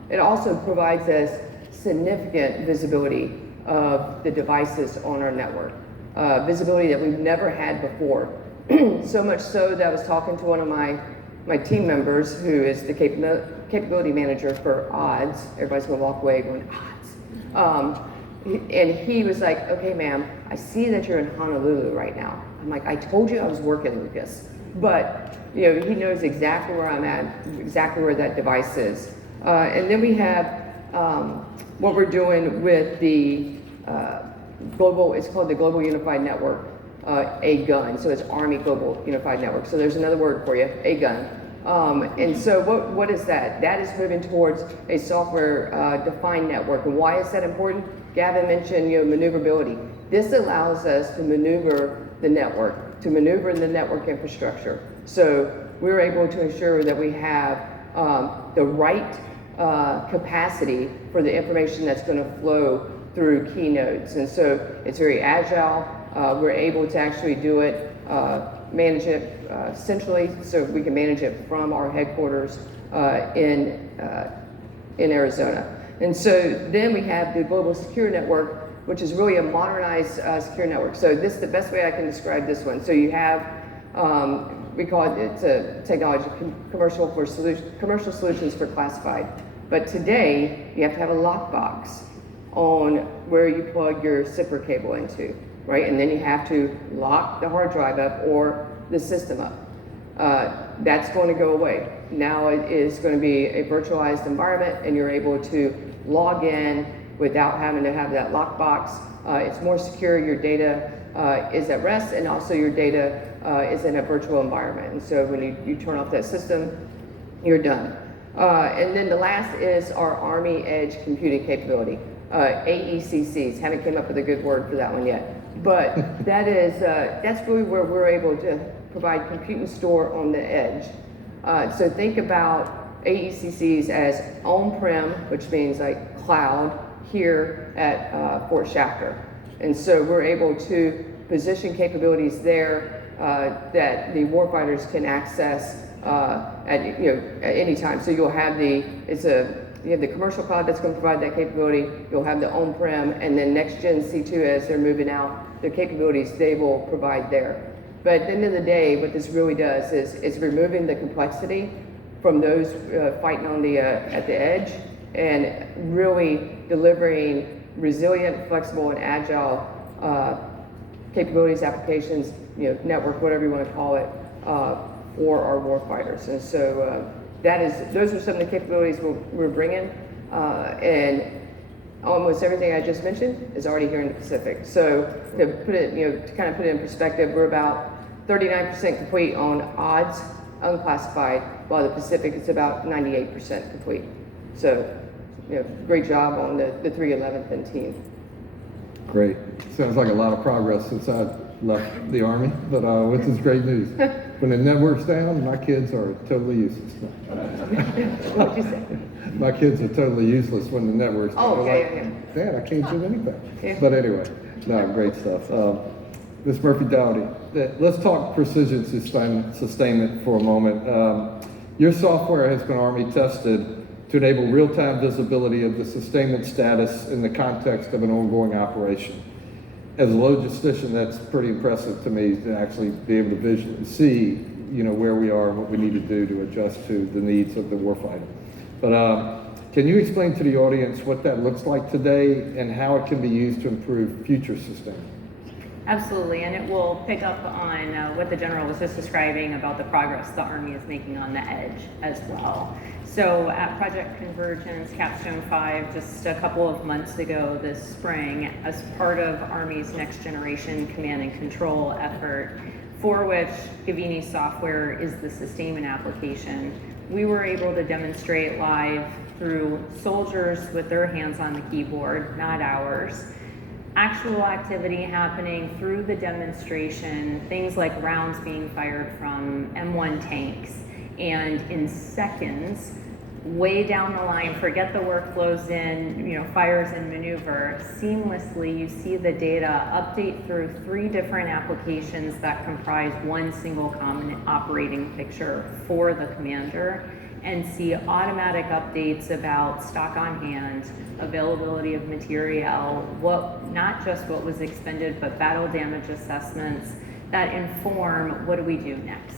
It also provides us significant visibility of the devices on our network. Visibility that we've never had before. So much so that I was talking to one of my team members who is the capability manager for odds. Everybody's gonna walk away going, odds. And he was like, okay, ma'am, I see that you're in Honolulu right now. I'm like, I told you I was working, Lucas. But you know, he knows exactly where I'm at, exactly where that device is. And then we have what we're doing with the global, it's called the Global Unified Network, AGUN. So it's Army Global Unified Network. So there's another word for you, AGUN. And so what is that? That is moving towards a software defined network. And why is that important? Gavin mentioned, maneuverability. This allows us to maneuver the network, to maneuver the network infrastructure. So we're able to ensure that we have the right capacity for the information that's going to flow through key nodes. And so it's very agile. We're able to actually do it, manage it centrally, so we can manage it from our headquarters in Arizona. And so then we have the Global Secure Network, which is really a modernized secure network. So this is the best way I can describe this one. So you have, we call it's a technology, commercial solutions for classified. But today, you have to have a lockbox on where you plug your zipper cable into, right? And then you have to lock the hard drive up or the system up. That's going to go away. Now it is going to be a virtualized environment and you're able to log in without having to have that lockbox. It's more secure, your data is at rest, and also your data is in a virtual environment. And so when you turn off that system, you're done. And then the last is our Army Edge computing capability. AECCs, haven't came up with a good word for that one yet. But that's really where we're able to provide compute and store on the edge. So think about AECCs as on-prem, which means like cloud, here at Fort Shafter. And so we're able to position capabilities there that the warfighters can access at any time. So you'll have you have the commercial cloud that's going to provide that capability. You'll have the on-prem, and then next gen C2 as they're moving out, the capabilities they will provide there. But at the end of the day, what this really does is it's removing the complexity from those fighting on at the edge, and really delivering resilient, flexible, and agile capabilities, applications, network, whatever you want to call it, for our warfighters. And so those are some of the capabilities we're bringing, and almost everything I just mentioned is already here in the Pacific. So to put it, to kind of put it in perspective, we're about 39% complete on odds, unclassified, while the Pacific is about 98% complete. So, great job on the 311th and team. Great. Sounds like a lot of progress since I left the Army, but which is great news. When the network's down, my kids are totally useless. What'd you say? My kids are totally useless when the network's down. Oh, They're yeah. Dad, I can't do anything. Yeah. But anyway, no, great stuff. Ms. Murphy-Dougherty, let's talk precision sustainment for a moment. Your software has been Army tested to enable real-time visibility of the sustainment status in the context of an ongoing operation. As a logistician, that's pretty impressive to me to actually be able to visually see, where we are and what we need to do to adjust to the needs of the warfighter. But can you explain to the audience what that looks like today and how it can be used to improve future sustainment? Absolutely, and it will pick up on what the General was just describing about the progress the Army is making on the edge as well. So at Project Convergence, Capstone 5, just a couple of months ago this spring, as part of Army's next generation command and control effort, for which Govini software is the sustainment application, we were able to demonstrate live through soldiers with their hands on the keyboard, not ours, actual activity happening through the demonstration, things like rounds being fired from M1 tanks, and in seconds, way down the line, forget the workflows in, fires and maneuver, seamlessly you see the data update through 3 different applications that comprise one single common operating picture for the commander, and see automatic updates about stock on hand, availability of material, not just what was expended, but battle damage assessments that inform what do we do next.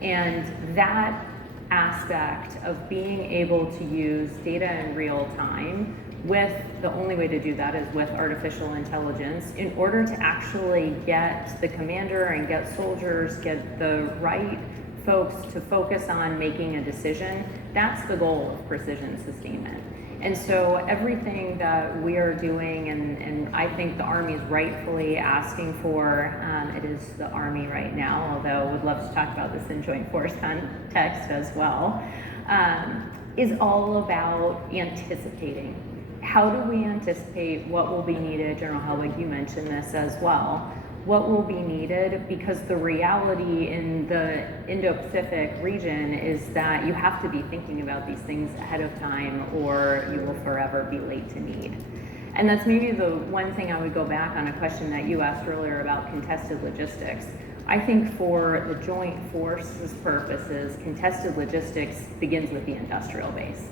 And that aspect of being able to use data in real time the only way to do that is with artificial intelligence in order to actually get the commander and get soldiers, get the right folks to focus on making a decision. That's the goal of precision sustainment. And so everything that we are doing, and I think the Army is rightfully asking for, it is the Army right now, although would love to talk about this in joint force context as well, is all about anticipating. How do we anticipate what will be needed? General Helwig, you mentioned this as well. What will be needed, because the reality in the Indo-Pacific region is that you have to be thinking about these things ahead of time or you will forever be late to need. And that's maybe the one thing I would go back on a question that you asked earlier about contested logistics. I think for the joint forces purposes, contested logistics begins with the industrial base.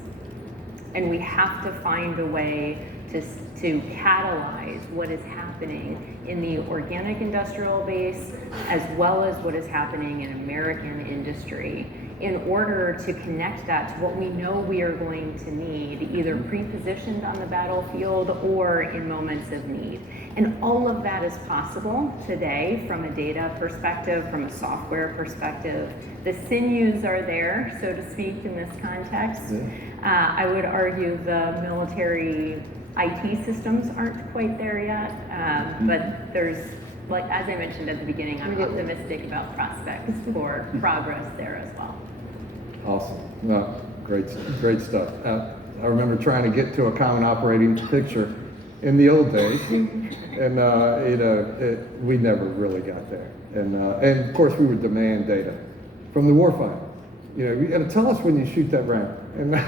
And we have to find a way to catalyze what is happening in the organic industrial base as well as what is happening in American industry in order to connect that to what we know we are going to need, either pre-positioned on the battlefield or in moments of need. And all of that is possible today from a data perspective, from a software perspective. The Sinews are there, so to speak, in this context. I would argue the military IT systems aren't quite there yet, but there's, like as I mentioned at the beginning, I'm optimistic about prospects for progress there as well. Awesome. No, great stuff. I remember trying to get to a common operating picture in the old days, and we never really got there. And of course, we would demand data from the warfighter. You got to tell us when you shoot that round, and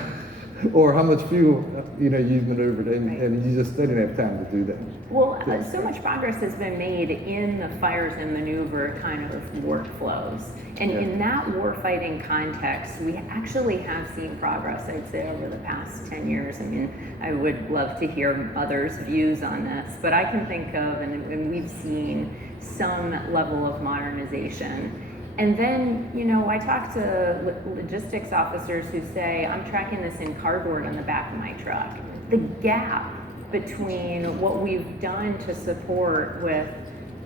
or how much fuel you've maneuvered, and they didn't have time to do that. Well, so much progress has been made in the fires and maneuver kind of workflows. And in that warfighting context, we actually have seen progress, I'd say, over the past 10 years. I mean, I would love to hear others' views on this, but I can think of, and we've seen some level of modernization. And then, I talk to logistics officers who say, I'm tracking this in cardboard on the back of my truck. The gap between what we've done to support with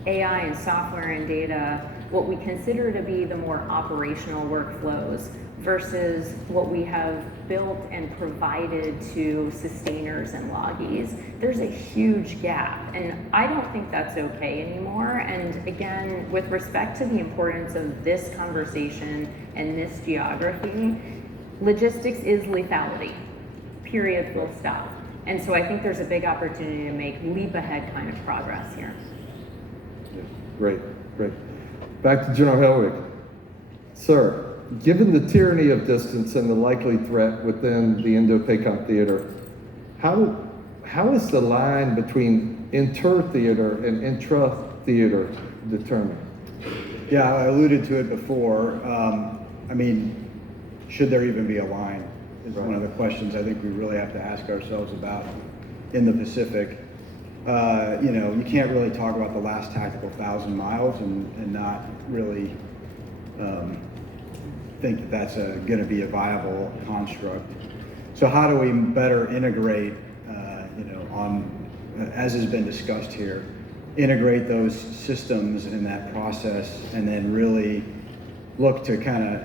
AI and software and data, what we consider to be the more operational workflows versus what we have built and provided to sustainers and loggies, there's a huge gap. And I don't think that's okay anymore. And again, with respect to the importance of this conversation and this geography, logistics is lethality, period, full stop. And so I think there's a big opportunity to make leap ahead kind of progress here. Yeah, great. Back to General Helwig. Sir, given the tyranny of distance and the likely threat within the Indo-PACOM theater, how is the line between inter-theater and intra-theater determined? Yeah, I alluded to it before. Should there even be a line is one of the questions I think we really have to ask ourselves about in the Pacific. You can't really talk about the last tactical 1,000 miles and not really think that that's going to be a viable construct. So how do we better integrate, as has been discussed here, integrate those systems in that process and then really look to kind of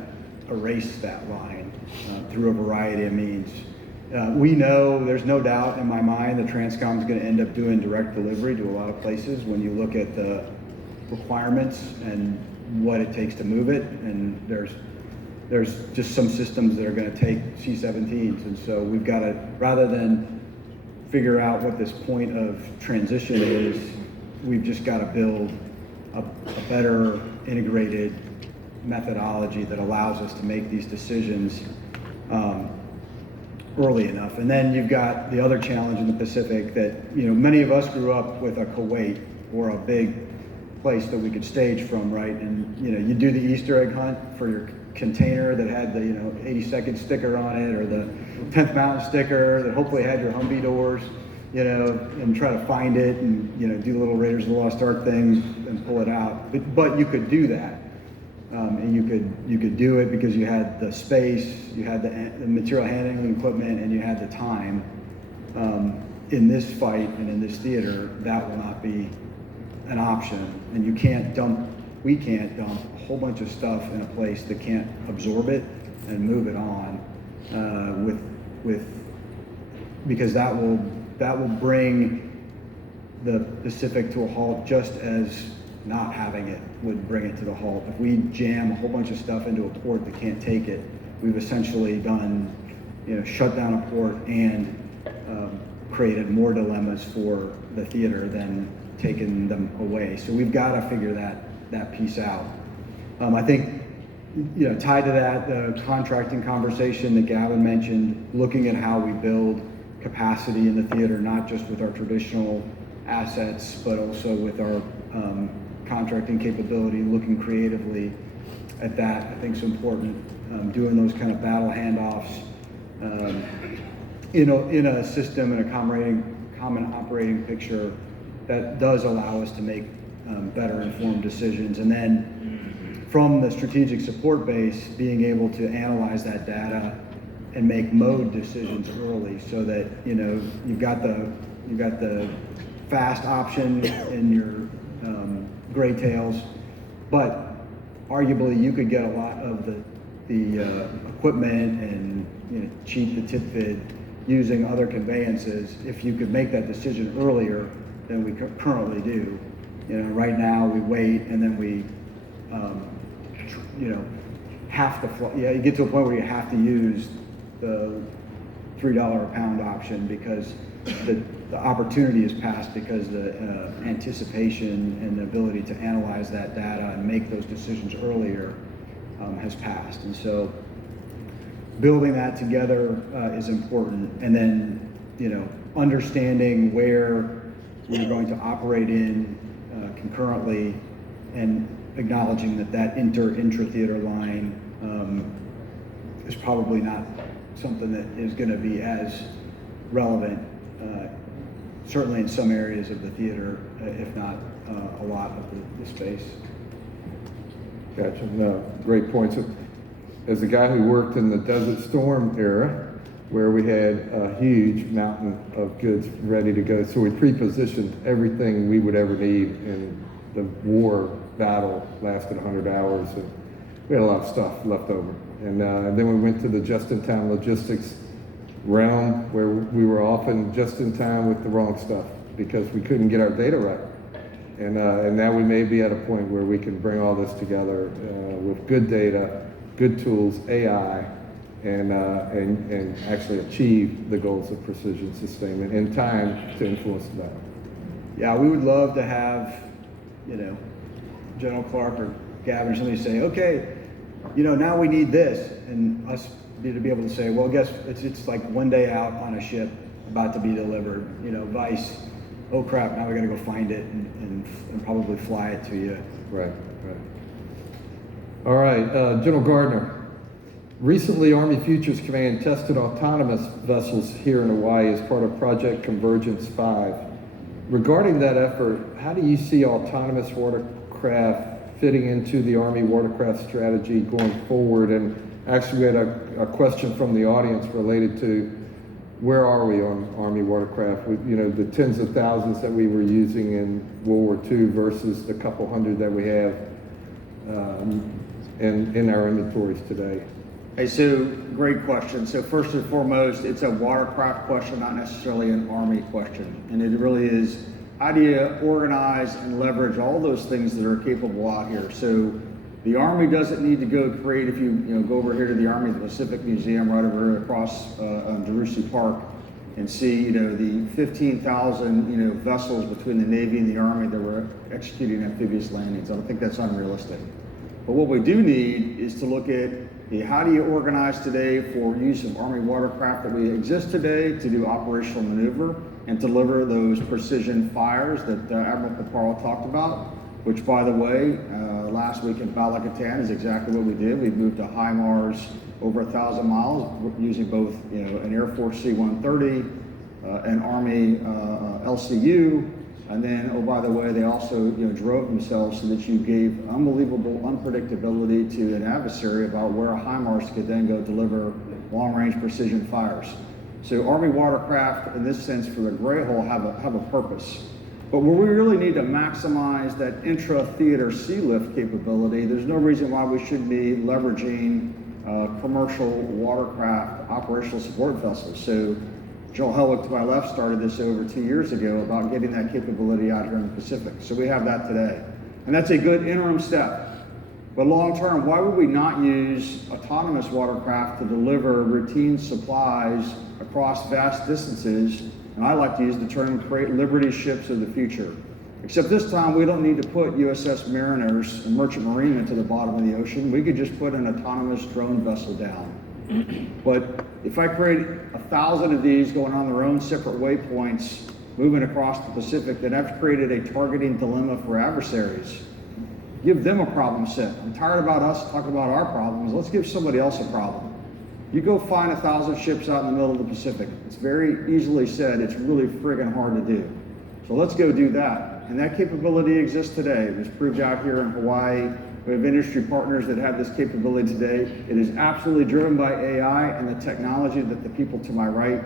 erase that line through a variety of means. We know, there's no doubt in my mind that Transcom is going to end up doing direct delivery to a lot of places when you look at the requirements and what it takes to move it. And there's just some systems that are going to take C-17s. And so we've got to, rather than figure out what this point of transition is, we've just got to build a better integrated methodology that allows us to make these decisions early enough. And then you've got the other challenge in the Pacific that, many of us grew up with a Kuwait or a big place that we could stage from, right? And, you do the Easter egg hunt for your container that had the, 82nd sticker on it or the 10th Mountain sticker that hopefully had your Humvee doors, and try to find it and, do the little Raiders of the Lost Ark thing and pull it out. But you could do that. And you could do it because you had the space, you had the material handling equipment, and you had the time. In this fight and in this theater, that will not be an option. And we can't dump a whole bunch of stuff in a place that can't absorb it and move it on because that will bring the Pacific to a halt just as not having it would bring it to the halt. If we jam a whole bunch of stuff into a port that can't take it, we've essentially done, shut down a port and created more dilemmas for the theater than taking them away. So we've got to figure that piece out. I think, tied to that, the contracting conversation that Gavin mentioned, looking at how we build capacity in the theater, not just with our traditional assets, but also with our contracting capability, looking creatively at that, I think is important. Doing those kind of battle handoffs in a system and a common operating picture that does allow us to make better informed decisions. And then from the strategic support base, being able to analyze that data and make mode decisions early so that, you've got the fast option in your gray tails, but arguably you could get a lot of the equipment and cheat the tip bid using other conveyances if you could make that decision earlier than we currently do. Right now we wait and then we have to fly. You get to a point where you have to use the $3 a pound option because the the opportunity is passed because the anticipation and the ability to analyze that data and make those decisions earlier has passed. And so building that together is important. And then, you know, understanding where we're going to operate in concurrently and acknowledging that that intra-theater line is probably not something that is going to be as relevant, certainly in some areas of the theater, if not a lot of the space. Gotcha. No, great points. As a guy who worked in the Desert Storm era, where we had a huge mountain of goods ready to go, so we pre-positioned everything we would ever need, and the war battle lasted 100 hours, and we had a lot of stuff left over. And then we went to the just-in-time logistics realm, where we were often just in time with the wrong stuff because we couldn't get our data right. And now we may be at a point where we can bring all this together with good data, good tools, AI, and actually achieve the goals of precision sustainment in time to influence that. Yeah, we would love to have, you know, General Clark or Gavin or somebody say, okay, you know, now we need this, and us to be able to say, well, guess it's like one day out on a ship about to be delivered, you know, vice, oh crap, now we gotta go find it and probably fly it to you. Right, right. All right, General Gardner. Recently, Army Futures Command tested autonomous vessels here in Hawaii as part of Project Convergence 5. Regarding that effort, how do you see autonomous watercraft fitting into the Army watercraft strategy going forward? And actually, we had a question from the audience related to where are we on Army watercraft? You know, the tens of thousands that we were using in World War II versus the couple hundred that we have in our inventories today. Hey, so great question. So first and foremost, it's a watercraft question, not necessarily an Army question. And it really is, how do you organize and leverage all those things that are capable out here? So the Army doesn't need to go create, if you go over here to the Army Pacific Museum right over here across Dougherty Park and see, the 15,000, vessels between the Navy and the Army that were executing amphibious landings. I don't think that's unrealistic. But what we do need is to look at how do you organize today for use of Army watercraft that we exist today to do operational maneuver and deliver those precision fires that Admiral Paparo talked about, which, by the way, last week in Balakatan is exactly what we did. We moved to HIMARS over 1,000 miles using both an Air Force C-130, an Army LCU, and then, oh, by the way, they also drove themselves so that you gave unbelievable unpredictability to an adversary about where a HIMARS could then go deliver long-range precision fires. So Army watercraft, in this sense, for the gray hole, have a purpose. But where we really need to maximize that intra-theater sea lift capability, there's no reason why we shouldn't be leveraging commercial watercraft operational support vessels. So Joel Helwig to my left started this over 2 years ago about getting that capability out here in the Pacific. So we have that today. And that's a good interim step. But long term, why would we not use autonomous watercraft to deliver routine supplies across vast distances? And I like to use the term create Liberty ships of the future. Except this time we don't need to put USS Mariners and Merchant Marine into the bottom of the ocean. We could just put an autonomous drone vessel down. But if I create 1,000 of these going on their own separate waypoints, moving across the Pacific, then I've created a targeting dilemma for adversaries. Give them a problem set. I'm tired about us talking about our problems. Let's give somebody else a problem. You go find 1,000 ships out in the middle of the Pacific. It's very easily said. It's really friggin' hard to do. So let's go do that. And that capability exists today. It was proved out here in Hawaii. We have industry partners that have this capability today. It is absolutely driven by AI and the technology that the people to my right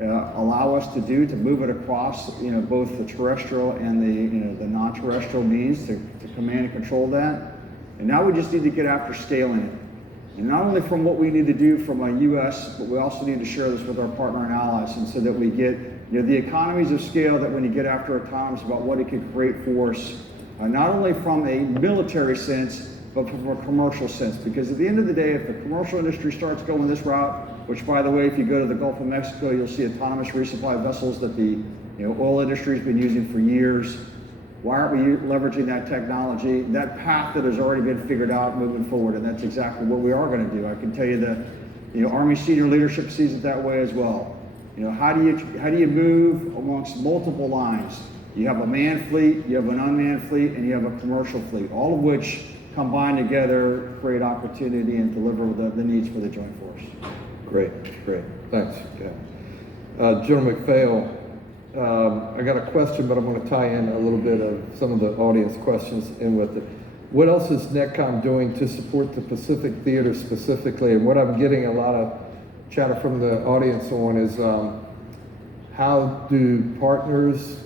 allow us to do to move it across, both the terrestrial and the non-terrestrial means to command and control that. And now we just need to get after scaling it. And not only from what we need to do from a U.S., but we also need to share this with our partner and allies, and so that we get the economies of scale that when you get after autonomous about what it could create for us, not only from a military sense, but from a commercial sense. Because at the end of the day, if the commercial industry starts going this route, which, by the way, if you go to the Gulf of Mexico, you'll see autonomous resupply vessels that the Oil industry's been using for years. Why aren't we leveraging that technology, that path that has already been figured out moving forward? And that's exactly what we are going to do. I can tell you that, Army senior leadership sees it that way as well. How do you move amongst multiple lines? You have a manned fleet, you have an unmanned fleet, and you have a commercial fleet, all of which combine together, create opportunity, and deliver the needs for the Joint Force. Great. Thanks, Ken. General McPhail, I got a question, but I'm going to tie in a little bit of some of the audience questions in with it. What else is NETCOM doing to support the Pacific Theater specifically? And what I'm getting a lot of chatter from the audience on is how do partners,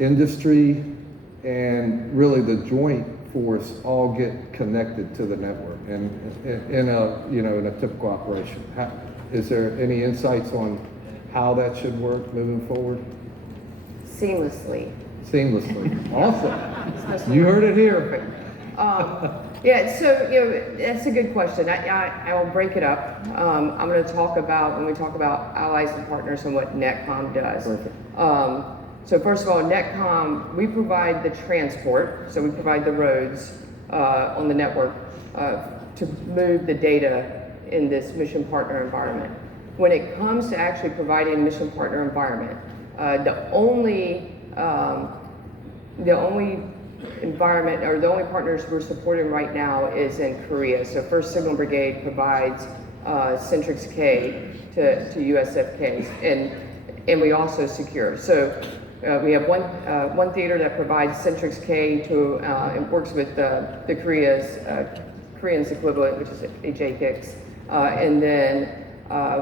industry, and really the joint force all get connected to the network and in a typical operation? Is there any insights on how that should work moving forward? Seamlessly. Awesome. You heard it here. Yeah, so that's a good question. I will break it up. I'm going to talk about, when we talk about allies and partners, and what NETCOM does. Perfect. So first of all, NETCOM, we provide the transport, so we provide the roads on the network to move the data in this mission partner environment. When it comes to actually providing mission partner environment, the only environment, or the only partners we're supporting right now is in Korea. So 1st Signal Brigade provides Centrix K to USFKs, and we also secure. So we have one theater that provides Centrix K to, and works with the Korean's equivalent, which is AJKIX, and then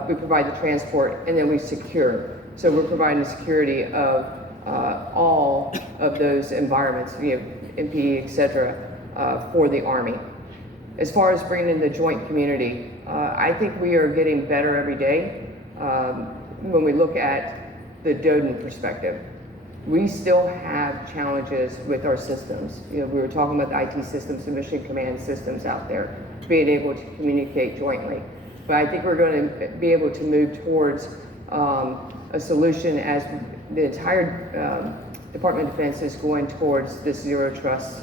we provide the transport, and then we secure. So we're providing security of all of those environments, MP, et cetera, for the Army. As far as bringing in the joint community, I think we are getting better every day. When we look at the DoDN perspective, we still have challenges with our systems. We were talking about the IT systems, the mission command systems out there, being able to communicate jointly. But I think we're going to be able to move towards a solution as the entire Department of Defense is going towards this zero trust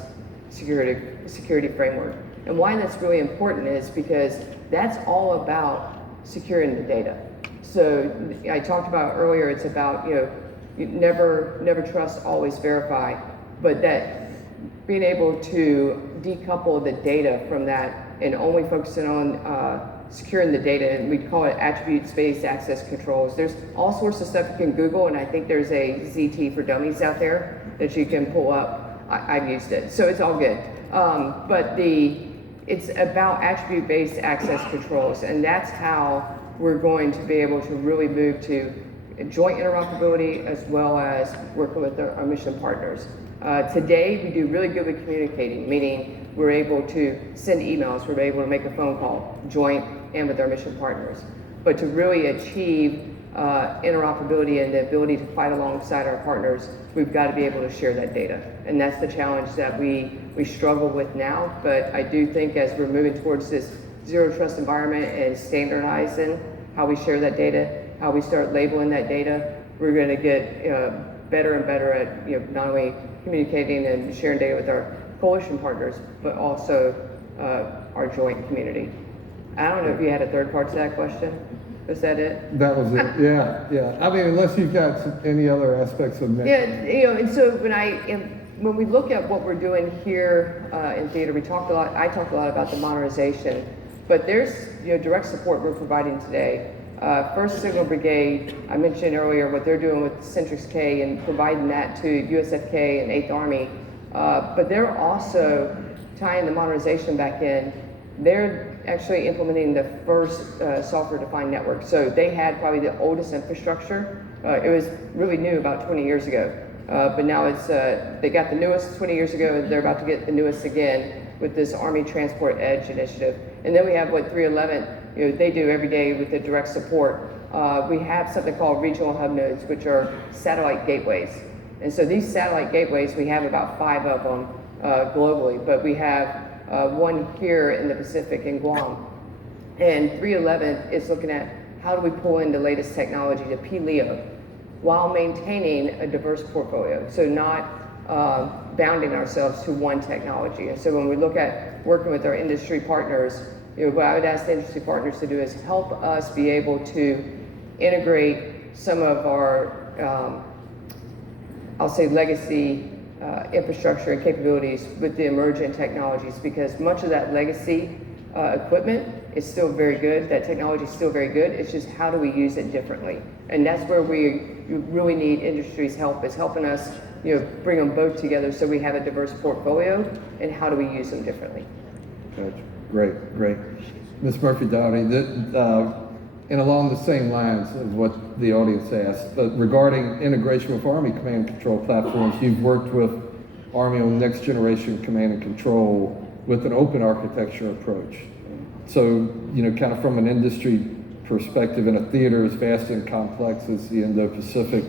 security framework. And why that's really important is because that's all about securing the data. So I talked about earlier, it's about, you never trust, always verify, but that being able to decouple the data from that and only focusing on securing the data, and we call it attribute-based access controls. There's all sorts of stuff you can Google, and I think there's a ZT for Dummies out there that you can pull up. I've used it, so it's all good. But it's about attribute-based access controls, and that's how we're going to be able to really move to joint interoperability as well as working with our mission partners. Today, we do really good with communicating, meaning we're able to send emails, we're able to make a phone call, joint and with our mission partners. But to really achieve interoperability and the ability to fight alongside our partners, we've got to be able to share that data. And that's the challenge that we struggle with now. But I do think as we're moving towards this zero trust environment and standardizing how we share that data, how we start labeling that data, we're going to get better and better at not only communicating and sharing data with our coalition partners, but also our joint community. I don't know if you had a third part to that question. Was that it? That was it. Yeah. I mean, unless you've got any other aspects of Yeah, and so when we look at what we're doing here in theater, I talked a lot about the modernization, but there's direct support we're providing today. 1st Signal Brigade, I mentioned earlier what they're doing with Centrix K and providing that to USFK and 8th Army, but they're also tying the modernization back in. They're actually implementing the first software-defined network. So they had probably the oldest infrastructure. It was really new about 20 years ago, but now it's they got the newest 20 years ago, and they're about to get the newest again with this Army Transport Edge initiative. And then we have what 311, they do every day with the direct support. We have something called regional hub nodes, which are satellite gateways. And so these satellite gateways, we have about 5 of them globally, but we have one here in the Pacific in Guam. And 311 is looking at how do we pull in the latest technology, the PLEO. while maintaining a diverse portfolio. So not bounding ourselves to one technology. And so when we look at working with our industry partners, what I would ask the industry partners to do is help us be able to integrate some of our, I'll say legacy infrastructure and capabilities with the emergent technologies, because much of that legacy equipment is still very good, that technology is still very good, it's just how do we use it differently? And that's where we really need industry's help, is helping us bring them both together so we have a diverse portfolio, and how do we use them differently? Gotcha. Great. Ms. Murphy-Dougherty, and along the same lines of what the audience asked, but regarding integration with Army command and control platforms, you've worked with Army on next generation command and control with an open architecture approach. So, kind of from an industry perspective, in a theater as vast and complex as the Indo-Pacific,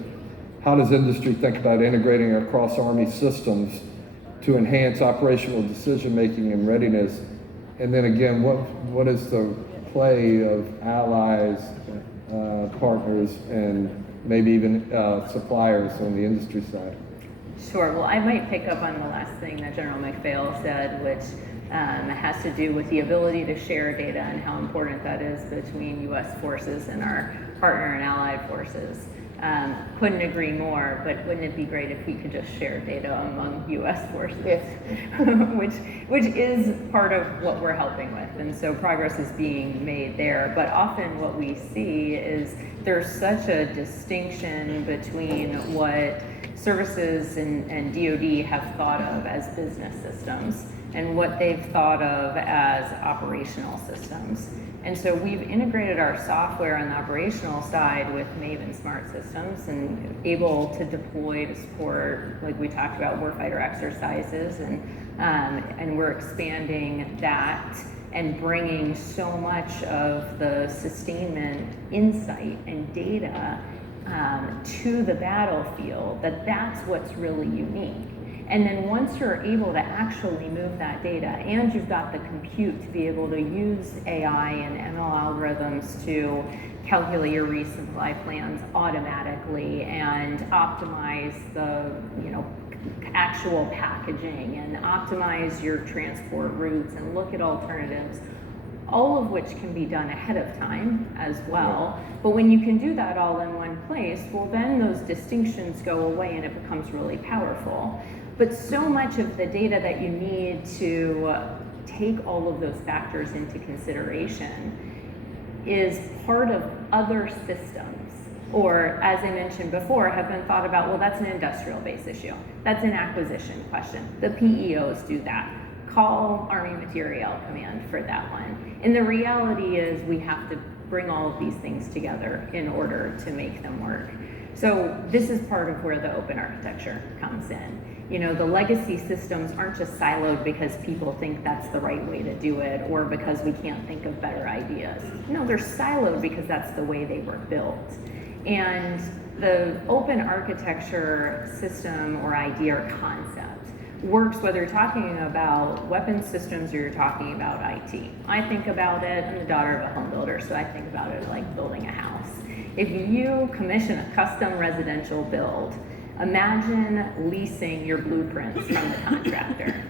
how does industry think about integrating across Army systems to enhance operational decision-making and readiness? And then again, what is the play of allies, partners, and maybe even suppliers on the industry side? Sure. Well, I might pick up on the last thing that General McPhail said, which has to do with the ability to share data and how important that is between U.S. forces and our partner and allied forces. Couldn't agree more, but wouldn't it be great if we could just share data among U.S. forces? Yes. which is part of what we're helping with, and so progress is being made there. But often what we see is there's such a distinction between what services and DoD have thought of as business systems and what they've thought of as operational systems. And so we've integrated our software on the operational side with Maven Smart Systems and able to deploy to support, like we talked about, warfighter exercises, and we're expanding that and bringing so much of the sustainment insight and data to the battlefield that's what's really unique. And then once you're able to actually move that data, and you've got the compute to be able to use AI and ML algorithms to calculate your resupply plans automatically and optimize the actual packaging and optimize your transport routes and look at alternatives, all of which can be done ahead of time as well. But when you can do that all in one place, well, then those distinctions go away and it becomes really powerful. But so much of the data that you need to take all of those factors into consideration is part of other systems, or as I mentioned before, have been thought about, well, that's an industrial base issue. That's an acquisition question. The PEOs do that. Call Army Materiel Command for that one. And the reality is we have to bring all of these things together in order to make them work. So this is part of where the open architecture comes in. The legacy systems aren't just siloed because people think that's the right way to do it or because we can't think of better ideas. No, they're siloed because that's the way they were built. And the open architecture system or idea or concept works whether you're talking about weapons systems or you're talking about IT. I think about it, I'm the daughter of a home builder, so I think about it like building a house. If you commission a custom residential build, imagine leasing your blueprints from the contractor.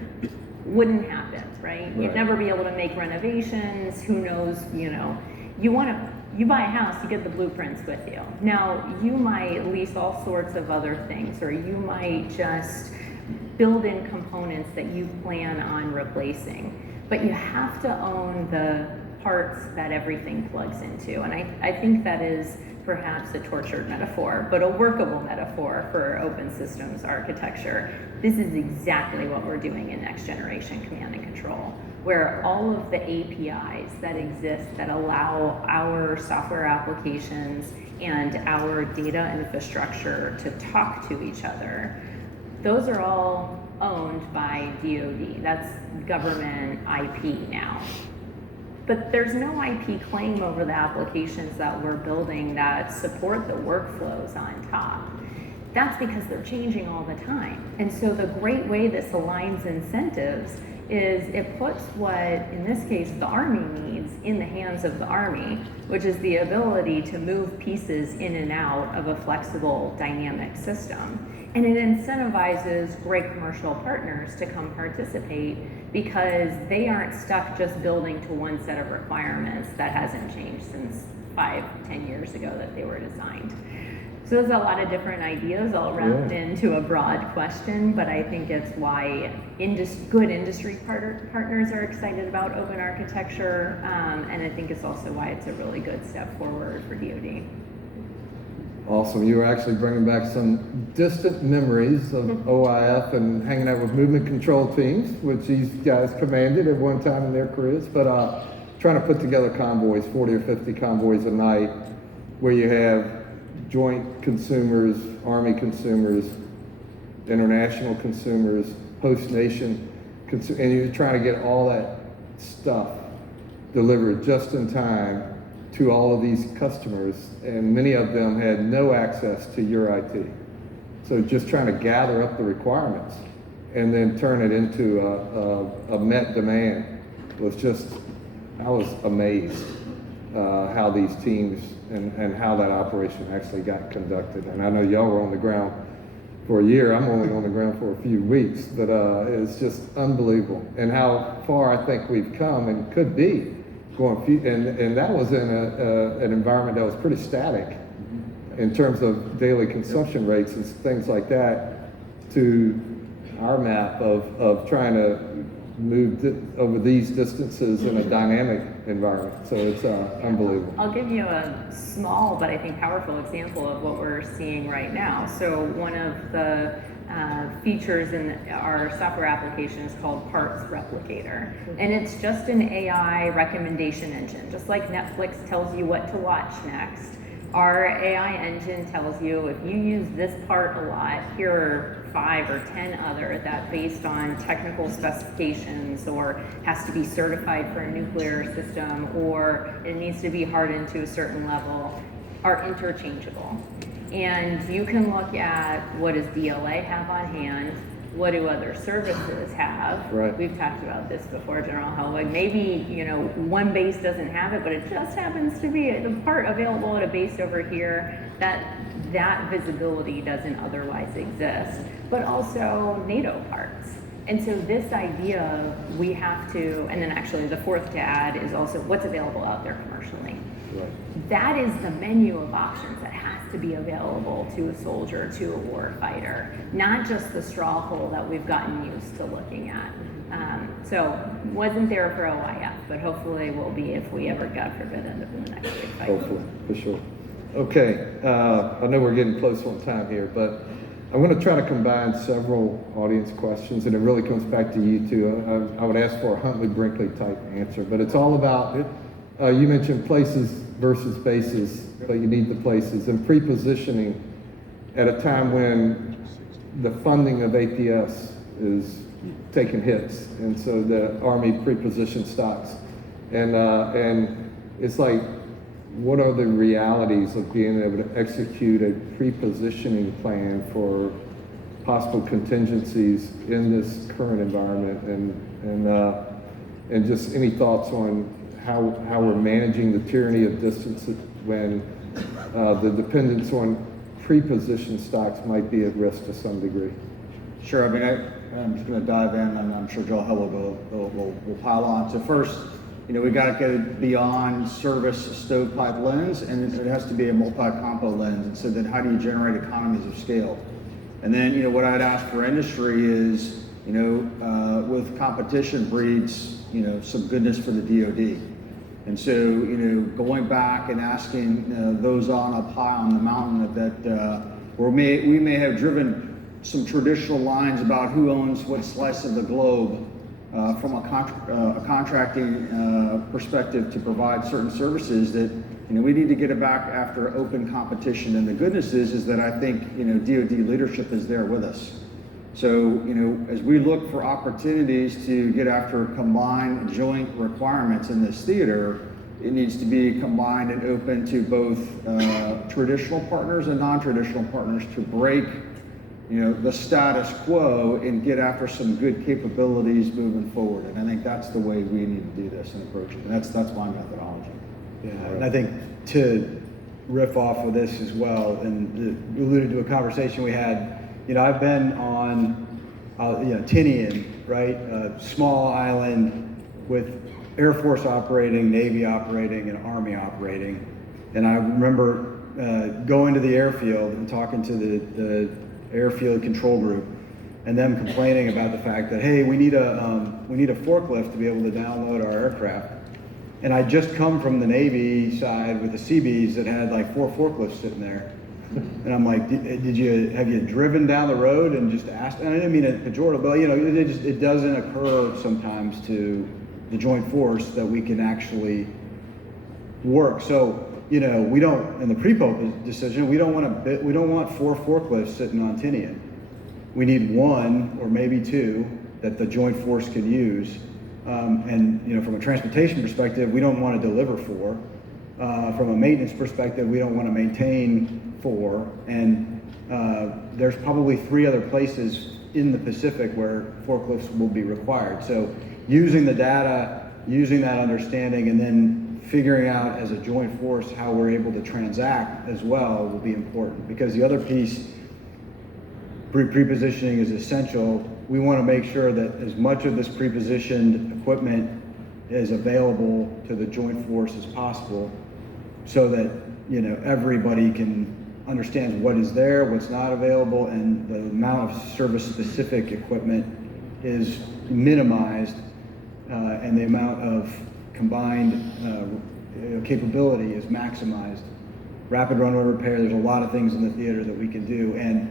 Wouldn't happen, right? You'd never be able to make renovations. Who knows, you buy a house, you get the blueprints with you. Now, you might lease all sorts of other things, or you might just build in components that you plan on replacing. But you have to own the parts that everything plugs into. And I think that is perhaps a tortured metaphor, but a workable metaphor for open systems architecture. This is exactly what we're doing in next generation command and control, where all of the APIs that exist that allow our software applications and our data infrastructure to talk to each other, those are all owned by DoD. That's government IP now. But there's no IP claim over the applications that we're building that support the workflows on top. That's because they're changing all the time. And so the great way this aligns incentives is it puts what, in this case, the Army needs in the hands of the Army, which is the ability to move pieces in and out of a flexible, dynamic system. And it incentivizes great commercial partners to come participate because they aren't stuck just building to one set of requirements that hasn't changed since 5-10 years ago that they were designed. So there's a lot of different ideas all wrapped into a broad question, but I think it's why good industry partners are excited about open architecture, and I think it's also why it's a really good step forward for DoD. Awesome. You were actually bringing back some distant memories of OIF and hanging out with movement control teams, which these guys commanded at one time in their careers, but trying to put together convoys, 40 or 50 convoys a night, where you have joint consumers, Army consumers, international consumers, host nation, and you're trying to get all that stuff delivered just in time to all of these customers, and many of them had no access to your IT. So just trying to gather up the requirements and then turn it into a met demand was just, I was amazed how these teams and how that operation actually got conducted. And I know y'all were on the ground for a year. I'm only on the ground for a few weeks, but it's just unbelievable. And how far I think we've come and could be going. And that was in an environment that was pretty static in terms of daily consumption rates and things like that, to our map of trying to move over these distances in a dynamic environment. So it's unbelievable. I'll give you a small but I think powerful example of what we're seeing right now. So one of the features in our software application is called Parts Replicator. And it's just an AI recommendation engine. Just like Netflix tells you what to watch next, our AI engine tells you if you use this part a lot, here are 5 or 10 other that, based on technical specifications or has to be certified for a nuclear system or it needs to be hardened to a certain level, are interchangeable. And you can look at what does DLA have on hand, what do other services have? Right. We've talked about this before, General Helwig. Maybe, one base doesn't have it, but it just happens to be the part available at a base over here that visibility doesn't otherwise exist. But also NATO parts. And so this idea of we have to, and then actually the fourth to add is also what's available out there commercially. Right. That is the menu of options that has to be available to a soldier, to a war fighter, not just the straw hole that we've gotten used to looking at. So wasn't there for OIF, but hopefully will be if we ever, God forbid, end up in the next big fight. Hopefully, for sure. Okay, I know we're getting close on time here, but I'm going to try to combine several audience questions, and it really comes back to you two. I would ask for a Huntley-Brinkley type answer, but it's all about, you mentioned places versus bases, but you need the places, and pre-positioning at a time when the funding of APS is taking hits, and so the Army pre-position stocks. And it's like, what are the realities of being able to execute a pre-positioning plan for possible contingencies in this current environment, and just any thoughts on how we're managing the tyranny of distance when the dependence on pre-positioned stocks might be at risk to some degree? Sure. I mean, I'm just going to dive in, and I'm sure Joe Helwig will pile on. So first, we got to get beyond service stovepipe lens, and it has to be a multi-compo lens. And so then how do you generate economies of scale? And then, what I'd ask for industry is, with competition breeds, some goodness for the DoD. And so, going back and asking those on up high on the mountain that where we may have driven some traditional lines about who owns what slice of the globe from a contracting perspective to provide certain services, that we need to get it back after open competition. And the goodness is that I think DoD leadership is there with us. So as we look for opportunities to get after combined joint requirements in this theater, it needs to be combined and open to both traditional partners and non-traditional partners to break the status quo and get after some good capabilities moving forward. And I think that's the way we need to do this and approach it. And that's my methodology. Yeah, and I think to riff off of this as well, and alluded to a conversation we had, I've been on, Tinian, right? A small island with Air Force operating, Navy operating, and Army operating. And I remember going to the airfield and talking to the airfield control group, and them complaining about the fact that, hey, we need a forklift to be able to download our aircraft. And I just come from the Navy side with the Seabees that had like 4 forklifts sitting there. And I'm like, have you driven down the road and just asked? And I didn't mean it pejorative, but it doesn't occur sometimes to the joint force that we can actually work. So, we don't, in the pre-pope decision, we don't want 4 forklifts sitting on Tinian. We need 1 or maybe 2 that the joint force can use. And from a transportation perspective, we don't want to deliver 4. From a maintenance perspective, we don't want to maintain 4. And there's probably 3 other places in the Pacific where forklifts will be required. So using the data, using that understanding, and then figuring out as a joint force how we're able to transact as well will be important. Because the other piece, pre-positioning is essential. We want to make sure that as much of this pre-positioned equipment is available to the joint force as possible, so that everybody can understand what is there, what's not available, and the amount of service-specific equipment is minimized, and the amount of combined capability is maximized. Rapid runway repair, there's a lot of things in the theater that we can do, and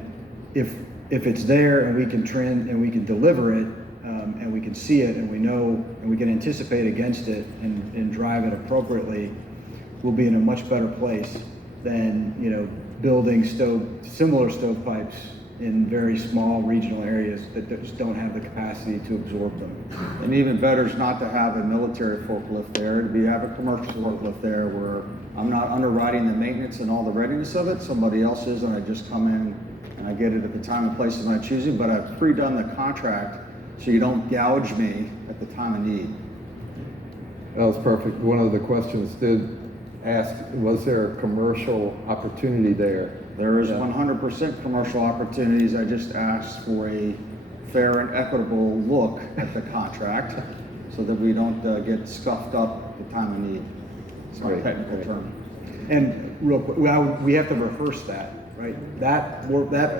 if it's there and we can trend and we can deliver it, and we can see it and we know and we can anticipate against it and drive it appropriately, we'll be in a much better place than building similar stovepipes in very small regional areas that just don't have the capacity to absorb them. And even better is not to have a military forklift there, to have a commercial forklift there where I'm not underwriting the maintenance and all the readiness of it. Somebody else is, and I just come in and I get it at the time and place of my choosing, but I've pre-done the contract so you don't gouge me at the time of need. That was perfect. One of the questions did ask, was there a commercial opportunity there? There is 100% commercial opportunities. I just asked for a fair and equitable look at the contract so that we don't get scuffed up at the time of need. It's my technical term. And real quick, we have to rehearse that, right? That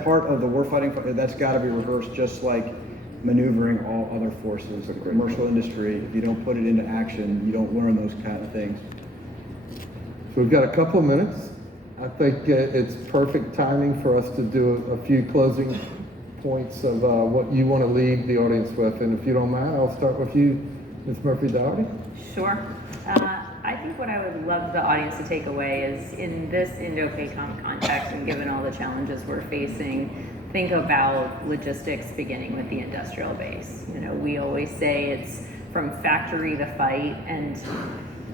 part of the warfighting, that's got to be rehearsed, just like maneuvering all other forces. The commercial industry, if you don't put it into action, you don't learn those kind of things. So we've got a couple of minutes. I think it's perfect timing for us to do a few closing points of what you want to leave the audience with. And if you don't mind, I'll start with you, Ms. Murphy-Dougherty. Sure. I think what I would love the audience to take away is, in this Indo-PACOM context, and given all the challenges we're facing, think about logistics beginning with the industrial base. We always say it's from factory to fight, and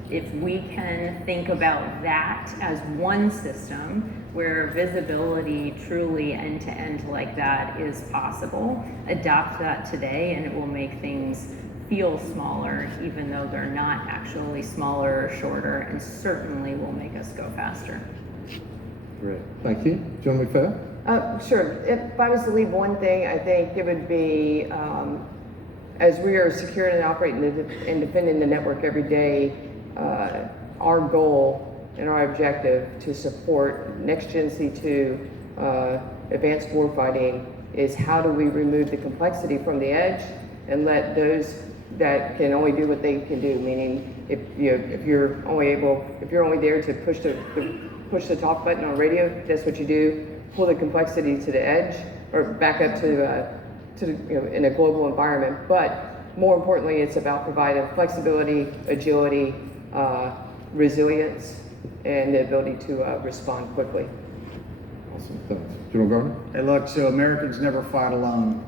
if we can think about that as one system where visibility truly end-to-end like that is possible, adopt that today, and it will make things feel smaller, even though they're not actually smaller or shorter, and certainly will make us go faster. Great. Thank you. General McPhail? Sure. If I was to leave one thing, I think it would be, as we are securing and operating and defending the network every day, our goal and our objective to support Next Gen C2 advanced warfighting is how do we remove the complexity from the edge and let those that can only do what they can do, meaning if you're only there to push the talk button on radio, that's what you do. Pull the complexity to the edge or back up to in a global environment. But more importantly, it's about providing flexibility, agility, resilience, and the ability to respond quickly. Awesome. Thanks. General Gardner? Hey, look, so Americans never fight alone.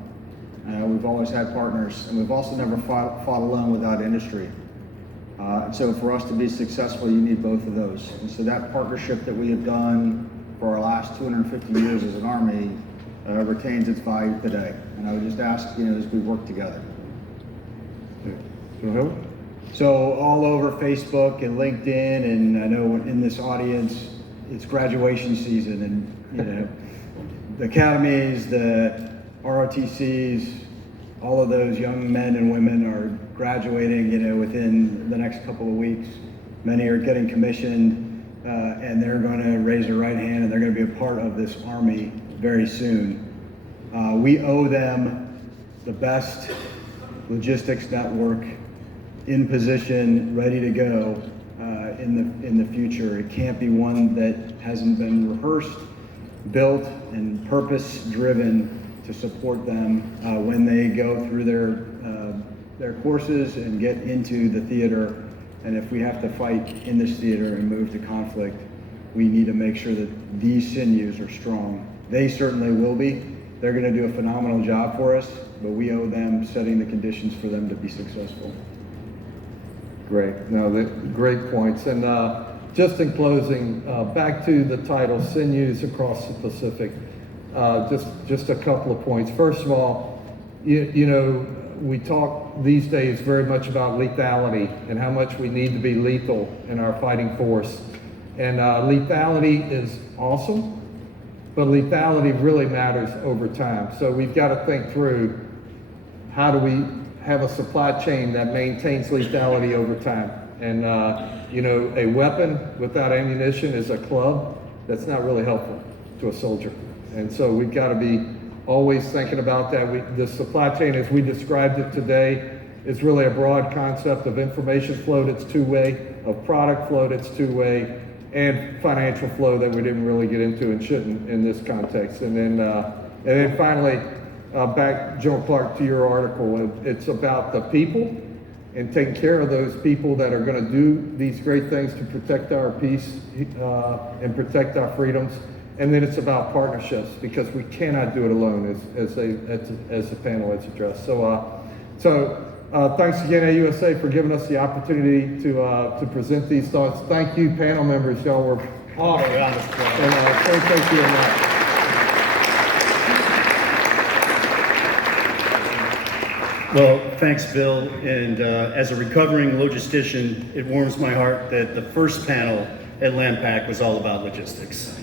We've always had partners, and we've also never fought alone without industry. And so for us to be successful, you need both of those. And so that partnership that we have done for our last 250 years as an Army retains its value today. And I would just ask, as we work together. So all over Facebook and LinkedIn, and I know in this audience, it's graduation season, and the academies, the ROTCs, all of those young men and women are graduating, within the next couple of weeks. Many are getting commissioned, and they're going to raise their right hand, and they're going to be a part of this Army very soon. We owe them the best logistics network in position, ready to go in the future. It can't be one that hasn't been rehearsed, built, and purpose-driven to support them when they go through their courses and get into the theater. And if we have to fight in this theater and move to conflict, we need to make sure that these sinews are strong. They certainly will be. They're going to do a phenomenal job for us, but we owe them setting the conditions for them to be successful. Great. No, great points. And just in closing, back to the title, Sinews Across the Pacific. Just a couple of points. First of all, we talk these days very much about lethality and how much we need to be lethal in our fighting force. And lethality is awesome, but lethality really matters over time. So we've got to think through, how do we have a supply chain that maintains lethality over time? And a weapon without ammunition is a club that's not really helpful to a soldier. And so we've got to be always thinking about that. The supply chain, as we described it today, is really a broad concept of information flow that's two-way, of product flow that's two-way, and financial flow that we didn't really get into and shouldn't in this context. And then finally, back, General Clark, to your article, it's about the people and taking care of those people that are going to do these great things to protect our peace and protect our freedoms. And then it's about partnerships, because we cannot do it alone, as the panel has addressed. So thanks again, AUSA, for giving us the opportunity to present these thoughts. Thank you, panel members. Y'all were awesome. And thank you very much. Well, thanks, Bill. And as a recovering logistician, it warms my heart that the first panel at LAMPAC was all about logistics.